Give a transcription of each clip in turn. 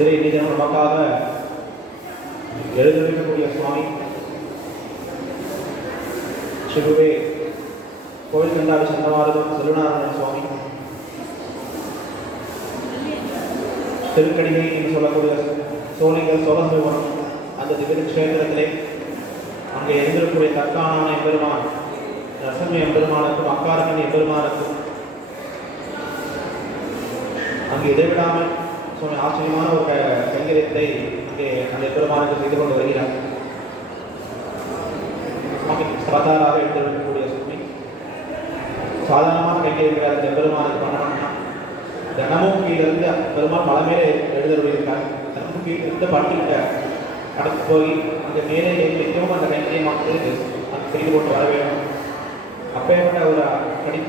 இதிலே இன்னைக்கு நமக்காக எழுதக்கூடிய சுவாமி சிறுவே கோவில் கண்டாடி சந்தமாரதம் செல்வநாராயண சுவாமி திருக்கடிகை என்று சொல்லக்கூடிய சோழிங்கர் சோழசிவன் அந்த திவ்ய கஷேத்திரத்திலே அங்கே எழுந்திருக்கக்கூடிய தற்கான எம்பெருமான் நரசிம்ம எம்பெருமானுக்கும் அக்காரகன் எம்பெருமானுக்கும் அங்கே இடைவிடாமல் சுவாமி ஆச்சரியமான ஒரு கைங்கரியத்தை அங்கே அந்த எம்பெருமானுக்கு செய்து கொண்டு வருகிறார். சாதாராக எழுந்திருக்கக்கூடிய சுவாமி சாதாரணமான கைங்கரியங்களை அந்த எம்பெருமானுக்கு பண்ணணும்னா தினமும் கீழிருந்து பெருமாள் மலை மேலே எழுதருளியிருக்காங்க. தினமும் கீழிருந்து பட்டிட்ட கடந்து போய் அந்த மேலே நிற்கவும் அந்த கைங்கரியமானது அந்த செய்து கொண்டு வர வேண்டும். அப்பேற்பட்ட ஒரு கடி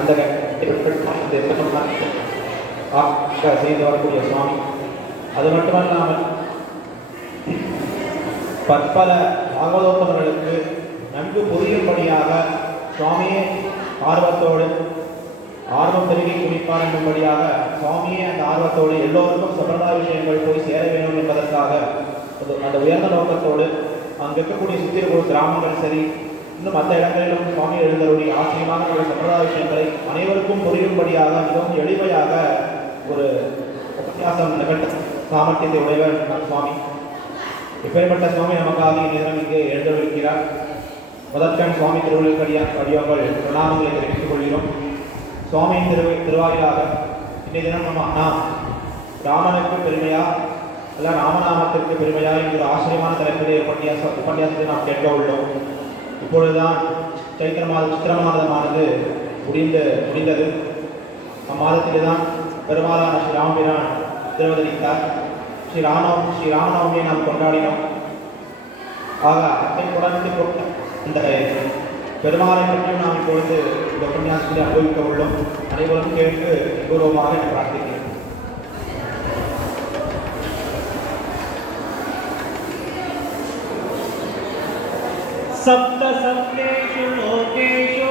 அந்த செய்து வரக்கூடிய சுவாமி. அது மட்டுமல்லாமல் பற்பல பாகவதோத்தமர்களுக்கு நன்கு புரியும்படியாக சுவாமியே ஆர்வத்தோடு ஆர்வம் பெருகி குடிப்பார் என்னும்படியாக சுவாமியே அந்த ஆர்வத்தோடு எல்லோருக்கும் சம்பிரதாய விஷயங்கள் போய் சேர வேண்டும் என்பதற்காக அந்த உயர்ந்த நோக்கத்தோடு அங்கே இருக்கக்கூடிய சுற்றி இருக்கக்கூடிய கிராமங்கள் சரி இன்னும் மற்ற இடங்களிலும் சுவாமி எழுந்தருடைய ஆச்சரியமான ஒரு சம்பிரதாய விஷயங்களை அனைவருக்கும் புரியும்படியாக மிகவும் எளிமையாக ஒரு உபன்யாசம் நிகழ்த்த சாமர்த்தியத்தை உடையவர் சுவாமி. இப்பேற்பட்ட சுவாமி நமக்காக இந்நேரம் இங்கே எழுந்தருளிருக்கிறார். முதற்கண் சுவாமி திருவள்ளுவடியார்கள் பிரணாமங்களை தெரிவித்துக் கொள்கிறோம். சுவாமியின் திருவாயிலாக இன்றைய தினம் நாம் ராமனுக்கு பெருமையா அல்ல ராமநாமத்திற்கு பெருமையா என்கிற ஆச்சரியமான தலைப்பிலே உபன்யாசத்தை நாம் கேட்க உள்ளோம். இப்பொழுதுதான் சித்திர மாதமானது முடிந்தது. அம்மாதத்திலே தான் பெருமாளான ஸ்ரீ ராமபிரான் திருவதரித்தார். ஸ்ரீ ராமநவமியை நாம் கொண்டாடினோம். ஆக அத்தை தொடர்ந்து இந்த பெருமாளை பற்றியும் நாம் இப்பொழுது இந்த உபன்யாசத்தை அனுபவிக்க உள்ளோம். அனைவரும் கேட்டு பூர்வமாக பிரார்த்திக்கிறேன். सप्त सप्तेषु लोकेषु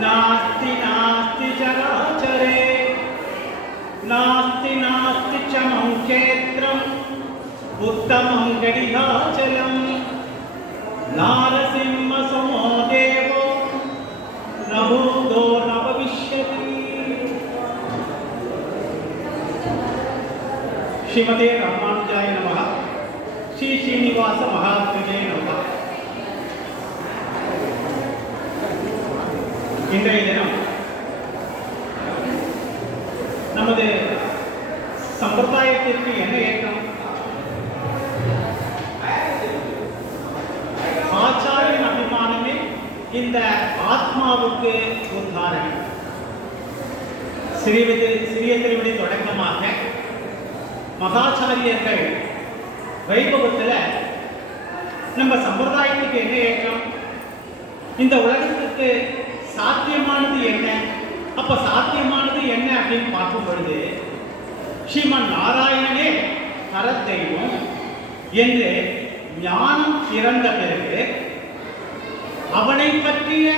नास्ति नास्ति चराचरे नास्ति नास्ति चमं क्षेत्रम् उत्तमं गडिहाचलम् नारसिंहसमो देवो न भूतो न भविष्यति. श्रीमते रामानुजाय नमः. श्री श्रीनिवास महात्मजे नमः. இன்றைய தினம் நமது சம்பிரதாயத்திற்கு என்ன ஏற்றம்? ஆச்சாரியன் அபிமானமே இந்த ஆத்மாவுக்கு உத்தாரணம். சிறிய திருவிழி தொடக்கமாக மகாச்சாரியர்கள் வைபவத்தில் நம்ம சம்பிரதாயத்துக்கு என்ன ஏற்றம், இந்த உலகத்துக்கு சாத்தியமானது என்ன, அப்ப சாத்தியமானது என்ன அப்படின்னு பார்க்கும் பொழுது ஸ்ரீமன் நாராயணனே பரதெய்வம் என்று ஞானம் பிறந்த பிறகு அவனை பற்றிய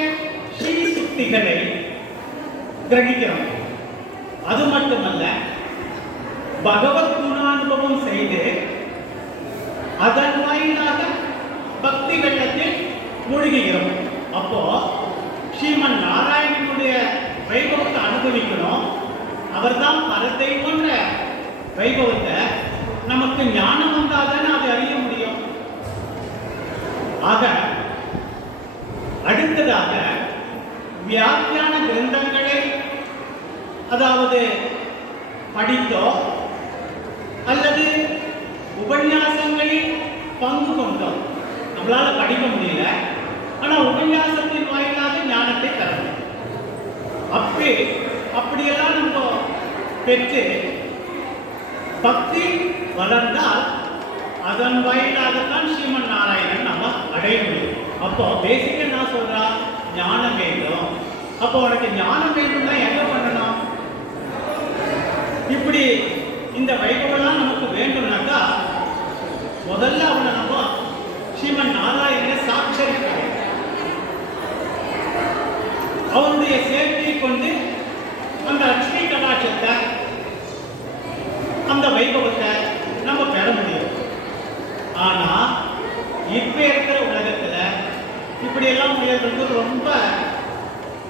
ஸ்ரீ சுக்திகளை கிரகிக்கிறோம். அது மட்டுமல்ல, பகவத் குணானுபவம் செய்து அதன் வாயிலாக பக்தி வெள்ளத்தில் மூழ்குகிறோம். அப்போ ஸ்ரீமன் நாராயணனுடைய வைபவத்தை அனுபவிக்கணும். அவர் தான் பரதெய்வம்ன்ற வைபவத்தை நமக்கு ஞானம் வந்தால்தானே அதை அறிய முடியும். ஆக அடுத்ததாக வியாக்கியான கிரந்தங்களை அதாவது படித்தோ அல்லது உபன்யாசங்களில் பங்கு கொண்டோம். நம்மளால படிக்க முடியல, ஆனால் உபன்யாசத்தின் வாயிலாக ஞானத்தை தரணும். அப்படியெல்லாம் நம்ம பெற்று பக்தி வளர்ந்தால் அதன் வாயிலாகத்தான் ஸ்ரீமன் நாராயணன் நம்ம அடைய முடியும். அப்போ பேசிக்க என்ன சொல்றா, ஞானம் வேண்டும். அப்போ உனக்கு ஞானம் வேணும்னா என்ன பண்ணணும்? இப்படி இந்த வைபவெல்லாம் நமக்கு வேண்டும்னாக்கா முதல்ல அவனை நம்ம ஸ்ரீமன் நாராயணனை சாட்சரிக்க அவருடைய சேர்க்கையை கொண்டு அந்த லட்சுமி கடாட்சத்தை அந்த வைபவத்தை நம்ம பெற முடியும். ஆனா இப்ப இருக்கிற உலகத்துல இப்படி எல்லாம் முயல்றது ரொம்ப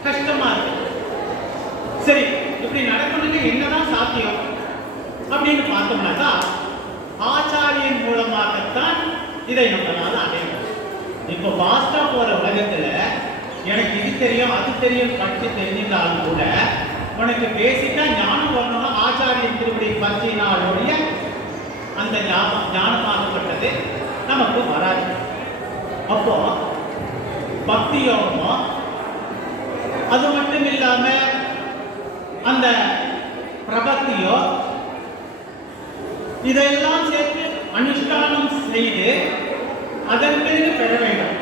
கஷ்டமா இருக்கு. சரி, இப்படி நடக்கணும்னு என்னதான் சாத்தியம் அப்படின்னு பார்த்தோம்னாக்கா ஆச்சாரியின் மூலமாகத்தான் இதை நம்மளால அடைய முடியும். இப்போ பாஸ்டா போற உலகத்துல எனக்கு இது தெரியும் அது தெரியும் படிச்சு தெரிஞ்சிருந்தாலும் கூட உனக்கு பேசிக்கா ஞானம் வரணும்னா ஆச்சாரியன் திருவடி பற்றினாலுடைய அந்த ஞானமாகப்பட்டது நமக்கு வராது. அப்போ பக்தி யோகமோ அது மட்டும் இல்லாம அந்த பிரபத்தியோ இதெல்லாம் சேர்த்து அனுஷ்டானம் செய்து அதன் பிறகு பெற வேண்டும்.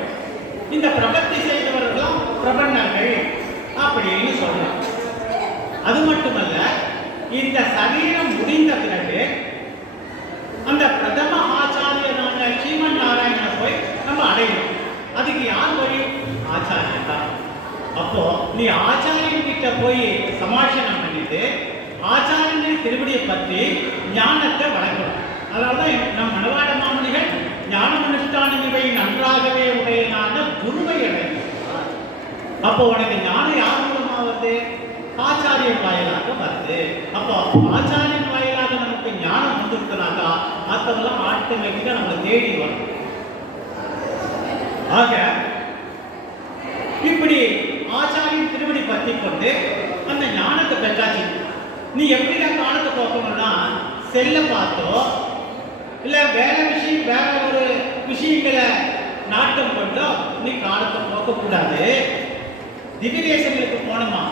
இந்த பிரபத்தி செய்தவர்களும் பிரபன்னர்கள் அப்படின்னு சொல்லலாம். அது மட்டுமல்ல, இந்த சரீரம் முடிந்த பிறகு அந்த பிரதம ஆச்சாரியனான ஸ்ரீமன் நாராயணனை போய் நம்ம அடையணும். அதுக்கு யார் வழி? ஆச்சாரியன் தான். அப்போ நீ ஆச்சாரியன் கிட்ட போய் சமாஷனம் பண்ணிட்டு ஆச்சாரியன் திருவடியை பற்றி ஞானத்தை வளர்க்கணும். அதனால்தான் நம் மணவாள மாமுனிகள் ஞான அனுஷ்டான இவை நன்றாகவே உடையனான குருவை அடைந்தார். அப்போ உனக்கு ஞானம் யார் மூலமா வருது? ஆச்சாரியன் வாயிலாக வருது. அப்போ ஆச்சாரியன் வாயிலாக நமக்கு ஞானம் வந்துருக்குனாக்கா மற்றவெல்லாம் ஆட்டோமேட்டிக்கா நம்மளை தேடி வரும். ஆக இப்படி ஆச்சாரியன் திருவடி பற்றி கொண்டு அந்த ஞானத்தை பெற்றாச்சு. நீ எப்படிதான் காலத்தை போக்கணும்னா செல்ல பார்த்தோ இல்ல வேற ஒரு விஷயங்களை நாட்டம் கொண்டோ நீ காலத்தை போக்க கூடாது. திவ்ய தேசங்களுக்கு போனோமா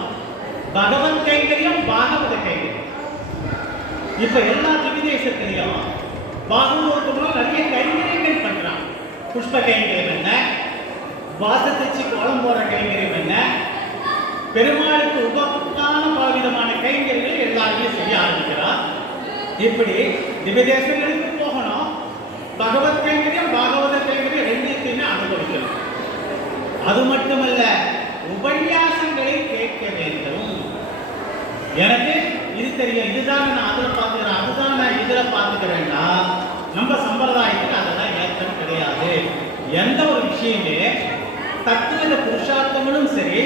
பகவத் கைங்கரியம் பாகவத கைங்கரியம். இப்ப எல்லா திவ்ய தேசத்திலையும் பாகவதம் நிறைய கைங்கரியங்கள் பண்றான். புஷ்ப கைங்கரியம் என்ன, வாசத்திச்சு கோலம் போற கைங்கரியம் என்ன, பெருமாளுக்கு உபகான பலவிதமான கைங்கரியங்கள் எல்லாருமே செய்ய ஆரம்பிக்கிறார். இப்படி திவ்ய தேசங்களுக்கு போகணும், பகவத் கைங்கரியம் பாகவத கைங்கரியம் ரெண்டுத்தையுமே அனுபவிக்கணும். அது மட்டுமல்ல, உபன்யாசங்களை கேட்க வேண்டும். எனக்கு இது தெரியும், இதுதான் நான் அதில் பார்த்துக்கிறேன், அதுதான் நான் இதில் பார்த்துக்கிறேன்னா நம்ம சம்பிரதாயத்துக்கு அதெல்லாம் ஏற்றம் கிடையாது. எந்த ஒரு விஷயமே தத்துவ புருஷார்த்தங்களும் சரி,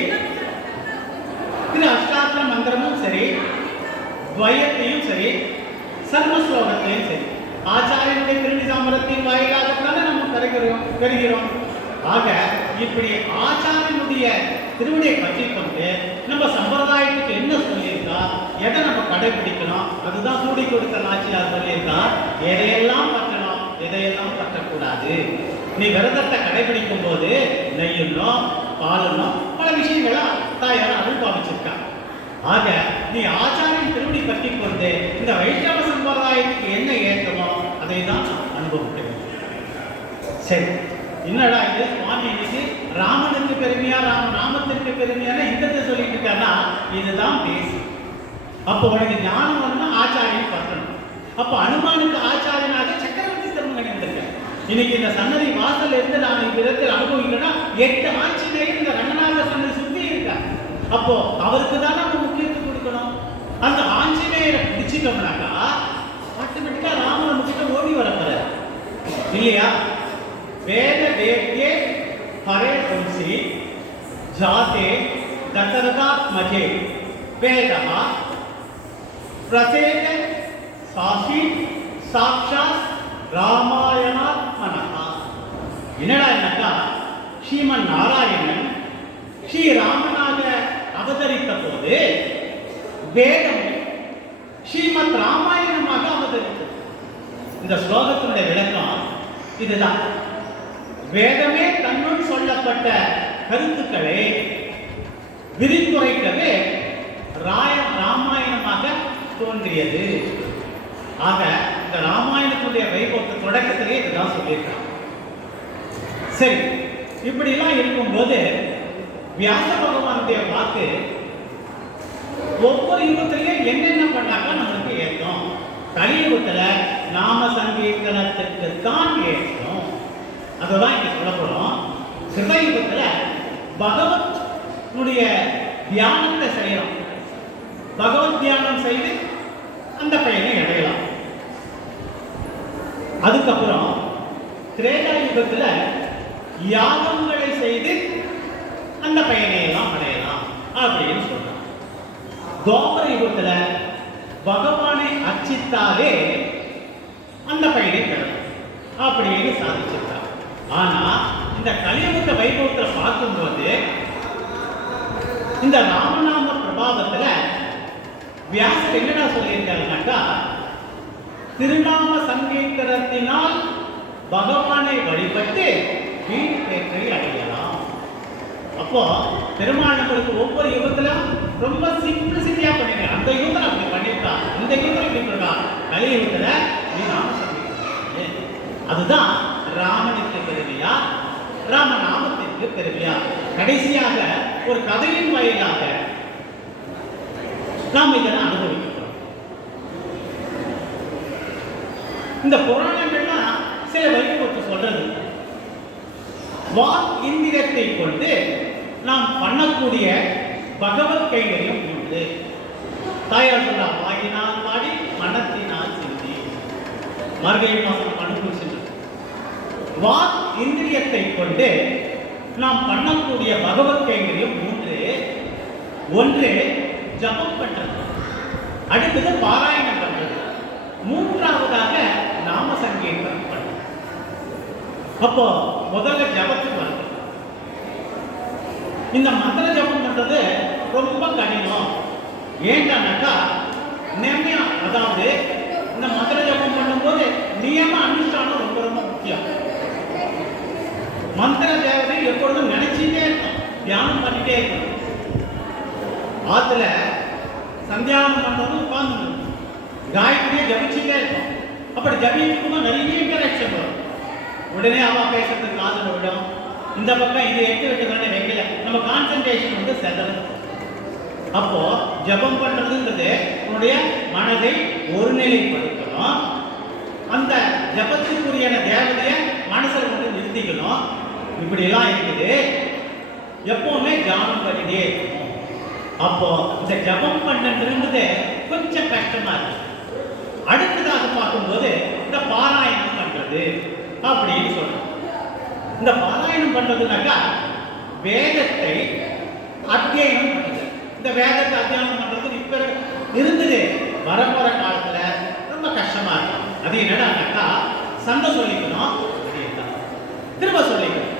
இது அஷ்டாத்திர மந்திரமும் சரி, துவயத்தையும் சரி, சர்ம ஸ்லோகத்தையும் சரி, ஆச்சாரியனுடைய திருநிதாமரத்தின் வாயிலாகத்தானே நம்ம பெறுகிறோம். ஆக இப்படி ஆச்சாரியனுடைய திருவிடையை பற்றி கொண்டு நம்ம சம்பிரதாயத்துக்கு என்ன சொல்லியிருக்கா, எதை நம்ம கடைபிடிக்கணும், அதுதான் சூடி கொடுத்த நாச்சியார் சொல்லியிருக்கா. எதையெல்லாம் பற்றணும், எதையெல்லாம் பற்றக்கூடாது. நீ விரதத்தை கடைபிடிக்கும் போது நெய்யணும், பாலணும், பல விஷயங்களா தாயார் அனுபவிச்சிருக்கா. ஆக நீ ஆச்சாரியன் திருவடி பற்றி கொண்டு இந்த வைஷ்ணவ சம்பிரதாயத்துக்கு என்ன ஏற்றமோ அதை தான் அனுபவிக்கிறேன். சரி, என்னடா இது சுவாமி இன்னைக்கு ராமனுக்கு பெருமையா ராமத்திற்கு பெருமையான இந்த சொல்லிட்டு இருக்காருன்னா இதுதான் பேசி. அப்போ உனக்கு ஞானம் வரணும்னா ஆச்சாரியன் பற்றணும். அப்போ அனுமானுக்கு ஆச்சாரியனாக சக்கரவர்த்தி திருமகன் இருந்திருக்க. இன்னைக்கு இந்த சன்னதி வாசல் இருந்து நான் விதத்தில் அனுபவிக்கணும்னா 8 ஆஞ்சநேயர் இந்த ரங்கநாத சன்னதி சுத்தி இருக்கார். அப்போ அவருக்கு தான் நம்ம முக்கியத்துவம் கொடுக்கணும். அந்த ஆஞ்சநேயரை பிடிச்சிட்டோம்னாக்கா ஆட்டோமேட்டிக்கா ராமன் நம்ம கிட்ட ஓடி வரப்போற இல்லையா? வேத வேத்யே ஹரே துளசி ஜாதே தசரதாத்மஜே வேதா பிரசேத சாஷி சாக்ஷாத் ராமாயணாத்மனஹா. என்னடா ஸ்ரீமன் நாராயணன் ஸ்ரீராமனாக அவதரித்த போது வேதம் ஸ்ரீமத் ராமாயணமாக அவதரித்தது. இந்த ஸ்லோகத்தினுடைய விளக்கம் இதுதான். வேதமே தன்னுள் சொல்லப்பட்ட கருத்துக்களை விரித்துரைக்கவே ராமாயணமாக தோன்றியது. ஆக இந்த ராமாயணத்துடைய வைபவத்தை தொடக்கத்திலே இதுதான் சொல்லியிருக்காங்க. சரி, இப்படி எல்லாம் இருக்கும்போது வியாச பகவானுடைய வாக்கு ஒவ்வொரு யுகத்திலையும் என்னென்ன பண்ணாக்கா நம்மளுக்கு ஏற்றம். கலியுகத்துல நாம சங்கீர்த்தனத்துக்கு தான் ஏற்றம். அதுதான் இங்க சொல்ல போறோம். சிவயுகத்துல பகவத்னுடைய தியானத்தை செய்யலாம். பகவத் தியானம் செய்து அந்த பயனை அடையலாம். அதுக்கப்புறம் திரேதா யுகத்துல யாகங்களை செய்து அந்த பயனை எல்லாம் அடையலாம் அப்படின்னு சொல்றான். துவாபர யுகத்துல பகவானை அர்ச்சித்தாலே அந்த பயனை பெறலாம் அப்படின்னு சாதிச்சிருக்கார். ஆனா இந்த கலியுக வைபவத்தை பார்க்கும்போது இந்த ராமநாம பிரபாவத்துல வியாசர் என்னடா சொல்லியிருக்காருனாக்கா, திருநாம சங்கீர்த்தனத்தினால் பகவானை வழிபட்டு வீட்பேற்றை அடையலாம். அப்போ பெருமாள் நம்மளுக்கு ஒவ்வொரு யுகத்திலும் ரொம்ப சிம்பிளிசிட்டியா பண்ணிருக்காங்க. அந்த யுகத்துல அப்படி பண்ணிருக்கா, இந்த யுகத்துல இப்படி இருக்கா, கலியுகத்துல நீ நாம சங்கீர்த்தனம். அதுதான் ராமனுக்கு பெருமையா, ராமநாமத்திற்கு பெருமையா. கடைசியாக ஒரு கதையின் வாயிலாக நாம் இதனை அனுபவிக்கிறோம். இந்த புராணங்கள்லாம் சில வைபவத்தை சொல்றது. வாக் இந்திரத்தை கொண்டு நாம் பண்ணக்கூடிய பகவத் கைங்கரியம் உண்டு. தாயார் சொல்றா, வாயினால் பாடி மனத்தினால் சிந்தி. மார்கழி மாசம் அனுபவிச்சு வாக் இந்திரியத்தை கொண்டு நாம் பண்ணக்கூடிய பகவத் கைங்கரியம் ஒன்று ஜபம் பண்றது, அடுத்தது பாராயணம் பண்றது, மூன்றாவதாக நாம சங்கீர்த்தனம் பண்றது. அப்போ முதல்ல ஜபத்துக்கு வருது. இந்த மந்திர ஜபம் பண்றது ரொம்ப கடினம். ஏன்டானாக்கா நியமம், அதாவது இந்த மந்திர ஜபம் பண்ணும்போது நியம அனுஷ்டானம் ரொம்ப ரொம்ப முக்கியம். மந்திர தேவதை எப்பொழுதும் நினைச்சிட்டே இருக்கும், தியானம் பண்ணிட்டே இருக்கணும். ஆத்துல சந்தியானம் பண்றதும் உட்கார்ந்து காயத்ரியை ஜபிச்சுட்டே இருக்கும். அப்படி ஜபிக்கும் நிறைய இன்டராக்ஷன் வரும். உடனே அவா பேசுறதுக்கு காதுல விடும், இந்த பக்கம் இது எடுத்து வைக்கிறதானே வைக்கல, நம்ம கான்சென்ட்ரேஷன் வந்து செதறும். அப்போ ஜபம் பண்றதுன்றது உன்னுடைய மனதை ஒருநிலைப்படுத்தணும். அந்த ஜபத்துக்குரிய தேவதைய மனசுல வந்து நிறுத்திக்கணும். இப்படி எல்லாம் இருக்குது. எப்பவுமே தியானம் பண்ணிட்டே இருக்கணும். அப்போ இந்த ஜபம் பண்ணுறது கொஞ்சம் கஷ்டமா இருக்கு. அடுத்ததாக பார்க்கும்போது இந்த பாராயணம் பண்றது அப்படின்னு சொல்றோம். இந்த பாராயணம் பண்றதுனாக்கா வேதத்தை அத்தியனம் பண்றது. இந்த வேதத்தை அத்தியானம் பண்றது இப்ப இருந்தது, வரப்போற காலத்துல ரொம்ப கஷ்டமா இருக்கும். அது என்னடானாக்கா சண்டை சொல்லிக்கணும், திரும்ப சொல்லிக்கணும்.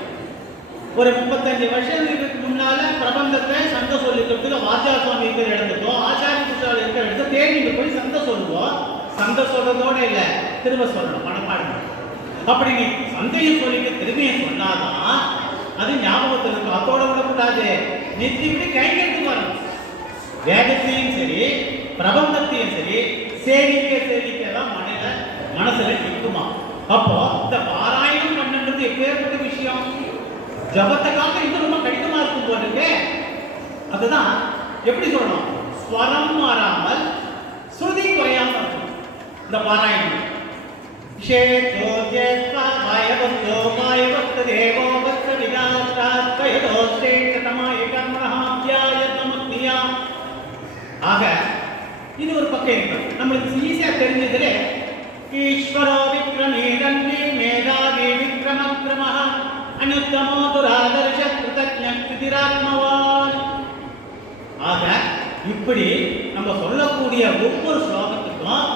ஒரு 35 வருஷத்துக்கு முன்னால பிரபந்தத்தை சண்டை சொல்லிக்கிறதுக்கு வாத்தியார் சுவாமி இருக்கிற இடத்துக்கோ ஆச்சாரிய புத்தகம் இருக்கிற இடத்துல தேடிட்டு போய் சண்டை சொல்லுவோம். சண்டை சொல்றதோட இல்லை, திரும்ப சொல்லணும், மனப்பாடம். அப்படி நீ சந்தையை சொல்லிட்டு திரும்பியும் சொன்னாதான் அது ஞாபகத்தில் இருக்கும். அதோட விடக்கூடாது, நித்தியப்படி கைகெடுத்து வரணும். வேதத்தையும் சரி பிரபந்தத்தையும் சரி சேவிக்க தான் மனசுல நிற்குமா. அப்போ இந்த பாராயணம் பண்ணுன்றது எப்பேற்பட்ட விஷயம். ஜபத்தை காக்க இது ரொம்ப கடினமா இருக்கும் போது. அதுதான் எப்படி சொல்லணும், ஸ்வரம் மாறாமல் ஸ்ருதி குறையாம இருக்கும் இந்த பாராயணம். ஆக இது ஒரு பக்கம் இருக்கு. நம்மளுக்கு ஈஸியா தெரிஞ்சதுல ஈஸ்வரோ விக்ரமேதன்னே மேதாவி விக்ரமக்ரமஹ அனுத்தமோ துராதர்ஷ கிருதஜ்ஞாத்மவான். ஆக இப்படி நம்ம சொல்லக்கூடிய ஒவ்வொரு ஸ்லோகத்துக்கும்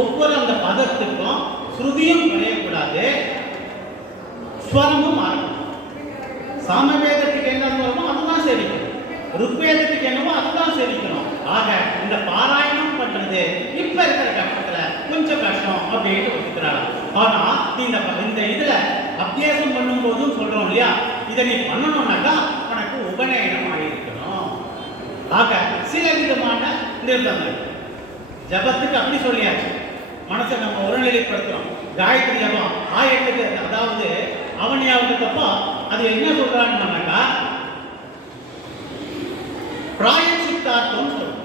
ஒவ்வொரு அந்த பதத்துக்கும் ஸ்ருதியும் குறையக்கூடாது, ஸ்வரமும் மாறணும். சாமவேதத்துக்கு என்ன சொல்லணுமோ அதுதான் சேவிக்கணும், ருக்வேதத்துக்கு என்னவோ அதுதான் சேவிக்கணும். ஆக இந்த பாராயணம் பண்றது இப்ப இருக்கிற கட்டத்துல கொஞ்சம் கஷ்டம் அப்படின்னு ஒத்துக்கிறாங்க. ஆனா இந்த இதுல அபியாசம் பண்ணும் போதும் சொல்றோம் இல்லையா, இதை நீ பண்ணணும்னாக்கா உனக்கு உபநயனம் ஆகியிருக்கணும். ஆக சில விதமான நிர்பந்தங்கள் ஜபத்துக்கு அப்படி சொல்லியாச்சு. மனசை நம்ம ஒருநிலைப்படுத்துறோம். காயத்ரி ஜபம் ஆயத்துக்கு, அதாவது அவனியாவதுக்கப்போ அது என்ன சொல்றான்னாக்கா பிராயச்சித்தார்த்தம் சொல்றோம்.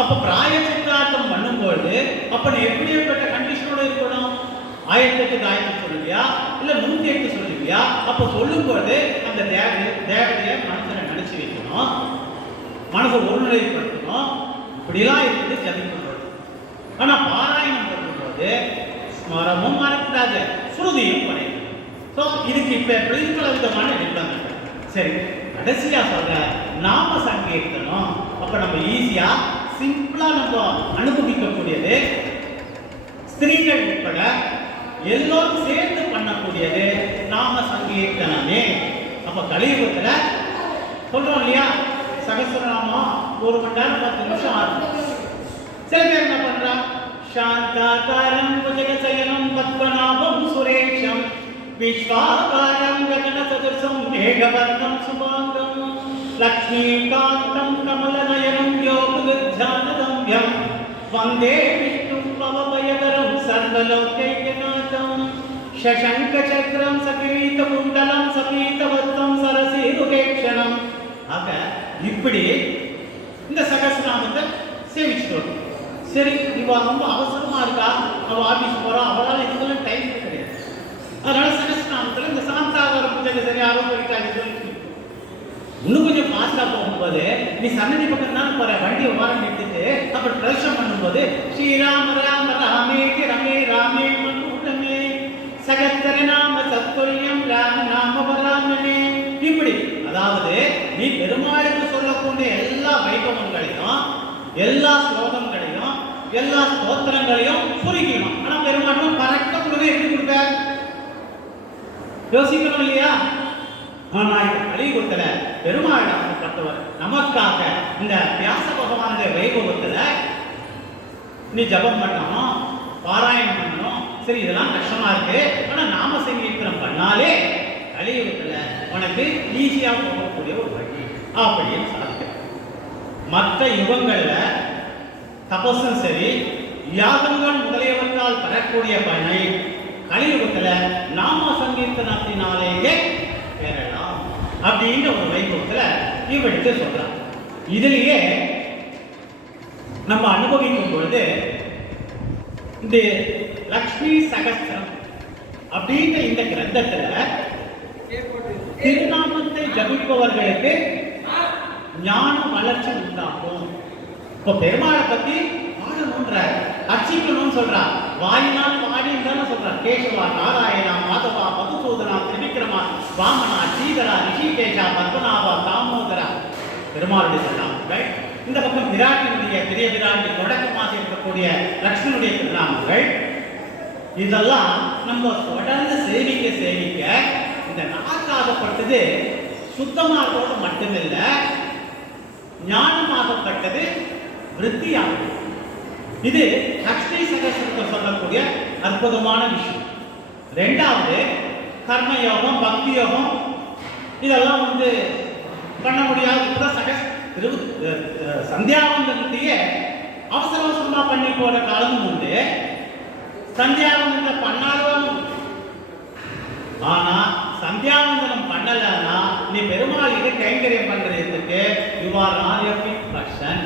அப்ப பிராயச்சித்தார்த்தம் பண்ணும்போது அப்ப நீ எப்படிப்பட்ட கண்டிஷனோட இருக்கணும்? 1008 காயத்ரி சொல்லுவியா இல்ல 108 சொல்லுவியா? அப்ப சொல்லும்போது அந்த தேவதைய மனசுல நினைச்சு வைக்கணும், மனசை ஒருநிலைப்படுத்தணும். இப்படிலாம் இருக்குது ஜபிக்கும் போது. ஆனா பாராயணம் பண்ணும்போது ஸ்மரமும் மறக்கூடாது, ஸ்ருதியும் குறையும். ஸோ இதுக்கு இப்போ எப்படி பல விதமான டிப்ளமெண்ட். சரி, கடைசியா சொல்ற நாம சங்கீர்த்தனம். அப்ப நம்ம ஈஸியா சிம்பிளா நம்ம அனுபவிக்கக்கூடியது, ஸ்திரீகள் உட்பட எல்லோரும் சேர்ந்து பண்ணக்கூடியது நாம சங்கீர்த்தனமே. அப்ப கலியுகத்துல சொல்றோம் இல்லையா, சகஸ்ரநாமம் 1 மணி நேரம் 10 நிமிஷம் ஆகும். சில பேர் என்ன பண்றா, சாந்தாகாரம் புஜகசயனம் பத்மநாபம் சுரேஷம் விஸ்வாகாரம் ககன சதுர்சம் மேகவர்ணம் சுபாங்கம் லக்ஷ்மீகாந்தம் கமலநயனம் யோகத்யானதம்யம் வந்தே விஷ்ணும் பவபயகரம் சர்வலோகைகநாதம் சசங்கசக்ரம் சகிரீதகுண்டலம் சபீதவத்தம் சரசீருகேக்ஷணம். ஆக இப்படி இந்த சகஸ்ரநாமத்தை சேவிச்சுட்டு, சரி இவ ரொம்ப அவசரமா இருக்கா, அவ ஆபீஸ் போறா, அவளால இதுக்கெல்லாம் டைம் கிடையாது. அதனால சகஸ்ரநாமத்துல இந்த சாந்தாகார பூஜை சரி ஆரோக்கிய இன்னும் கொஞ்சம் ஃபாஸ்டா போகும்போது, நீ சன்னதி பக்கம் தான் போற, வண்டியை ஓரம் நிறுத்திட்டு அப்புறம் பிரதர்ஷனம் பண்ணும்போது ஸ்ரீராம ராம ராமேதி ரமே ராமே மனோரமே சகஸ்ர நாம சத்வரியம் ராம நாம வராமனே. இப்படி அதாவது நீ பெருமாளுக்கு சொல்லக்கூடிய எல்லா வைபவங்களையும் எல்லா ஸ்லோகங்களையும் எல்லா ஸ்தோத்திரங்களையும் சுருக்கணும். ஆனா பெருமாளும் பறக்கப்படுவதை எப்படி கொடுப்பார் யோசிக்கணும் இல்லையா? ஆனா இந்த கலியுகத்துல பெருமாள் பட்டவர் நமக்காக இந்த வியாச பகவானுடைய வைபவத்துல நீ ஜபம் பண்ணணும், பாராயணம் பண்ணணும். சரி, இதெல்லாம் கஷ்டமா இருக்கு, ஆனா நாம சங்கீர்த்தனம் பண்ணாலே கலியுகத்துல உனக்கு ஈஸியா போகக்கூடிய ஒரு வழி அப்படின்னு சாதிக்க. மற்ற யுகங்கள்ல தபஸும் சரி யாகங்கள் முதலியவற்றால் பெறக்கூடிய பலனை கலியுகத்துல நாம சங்கீர்த்தனத்தினாலேயே பெறலாம் அப்படின்ற ஒரு வைபவத்துல இவடுத்து சொல்றான். இதுலயே நம்ம அனுபவிக்கும் பொழுது இந்த லக்ஷ்மி சகஸ்ரம் அப்படின்ற இந்த கிரந்தத்துல திருநாமத்தை ஜபிப்பவர்களுக்கு ஞான வளர்ச்சி உண்டாகும். இப்போ பெருமாளை பத்தி பாடணும்ன்ற, அர்ச்சிக்கணும்னு சொல்றா, வாயினால் பாடின்னு சொல்றா. கேசவா, நாராயணா, மாதவா, மதுசூதனா, திரிவிக்ரமா, வாமனா, ஸ்ரீதரா, ரிஷிகேஷா, பத்மநாபா, தாமோதரா, பெருமாளுடைய திருநாமங்கள். இந்த பக்கம் விராட்டினுடைய பெரிய விராட்டி தொடக்கமாக இருக்கக்கூடிய லக்ஷ்மணுடைய திருநாமங்கள். இதெல்லாம் நம்ம தொடர்ந்து சேவிக்க சேவிக்க இந்த நாக்காகப்பட்டது சுத்தமாகத்தோடு மட்டுமில்லை, ஞானமாகப்பட்டது விருத்தியாகும். இது லக்ஷ்மி சகஸ்ரத்தை சொல்லக்கூடிய அற்புதமான விஷயம். ரெண்டாவது, கர்மயோகம், பக்தி யோகம் இதெல்லாம் பண்ண முடியாது. சந்தியாவந்தனத்தையே அவசர அவசரமா பண்ணி போற காலமும் உண்டு, சந்தியாவந்தனத்தை பண்ணாலும். ஆனா சந்தியாவந்தனம் பண்ணலன்னா நீ பெருமாளுக்கு கைங்கரியம் பண்றதுக்கு you are not a fit person.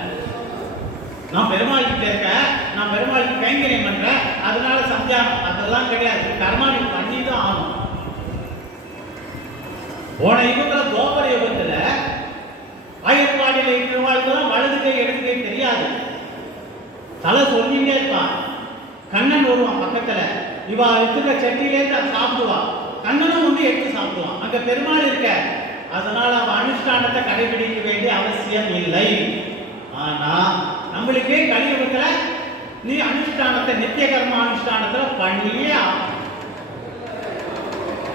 நான் பெருமாளுக்கு இருக்க, நான் பெருமாளுக்கு கைங்கரியம் பண்றேன், அதனால சந்தியா அதெல்லாம் கிடையாது. கர்மா நீ பண்ணி தான் ஆகும். போன யுகத்துல கோபுர யுகத்துல ஆயுர்வாடியில் இருக்கிறவாளுக்கெல்லாம் வலது கை இடது கை தெரியாது. தலை சொல்லிட்டே இருப்பான். கண்ணன் வருவான் பக்கத்துல, இவா இருக்கிற சட்டியிலேருந்து சாப்பிடுவான். கண்ணனும் எடுத்து சாப்பிடுவான். அங்க பெருமாள் இருக்க, அதனால அவன் அனுஷ்டானத்தை கடைபிடிக்க வேண்டிய அவசியம் இல்லை. ஆனா நம்மளுக்கே கலியுகத்துல நீ அனுஷ்டானத்தை நித்திய கர்ம அனுஷ்டானத்துல பண்ணியே ஆகும்.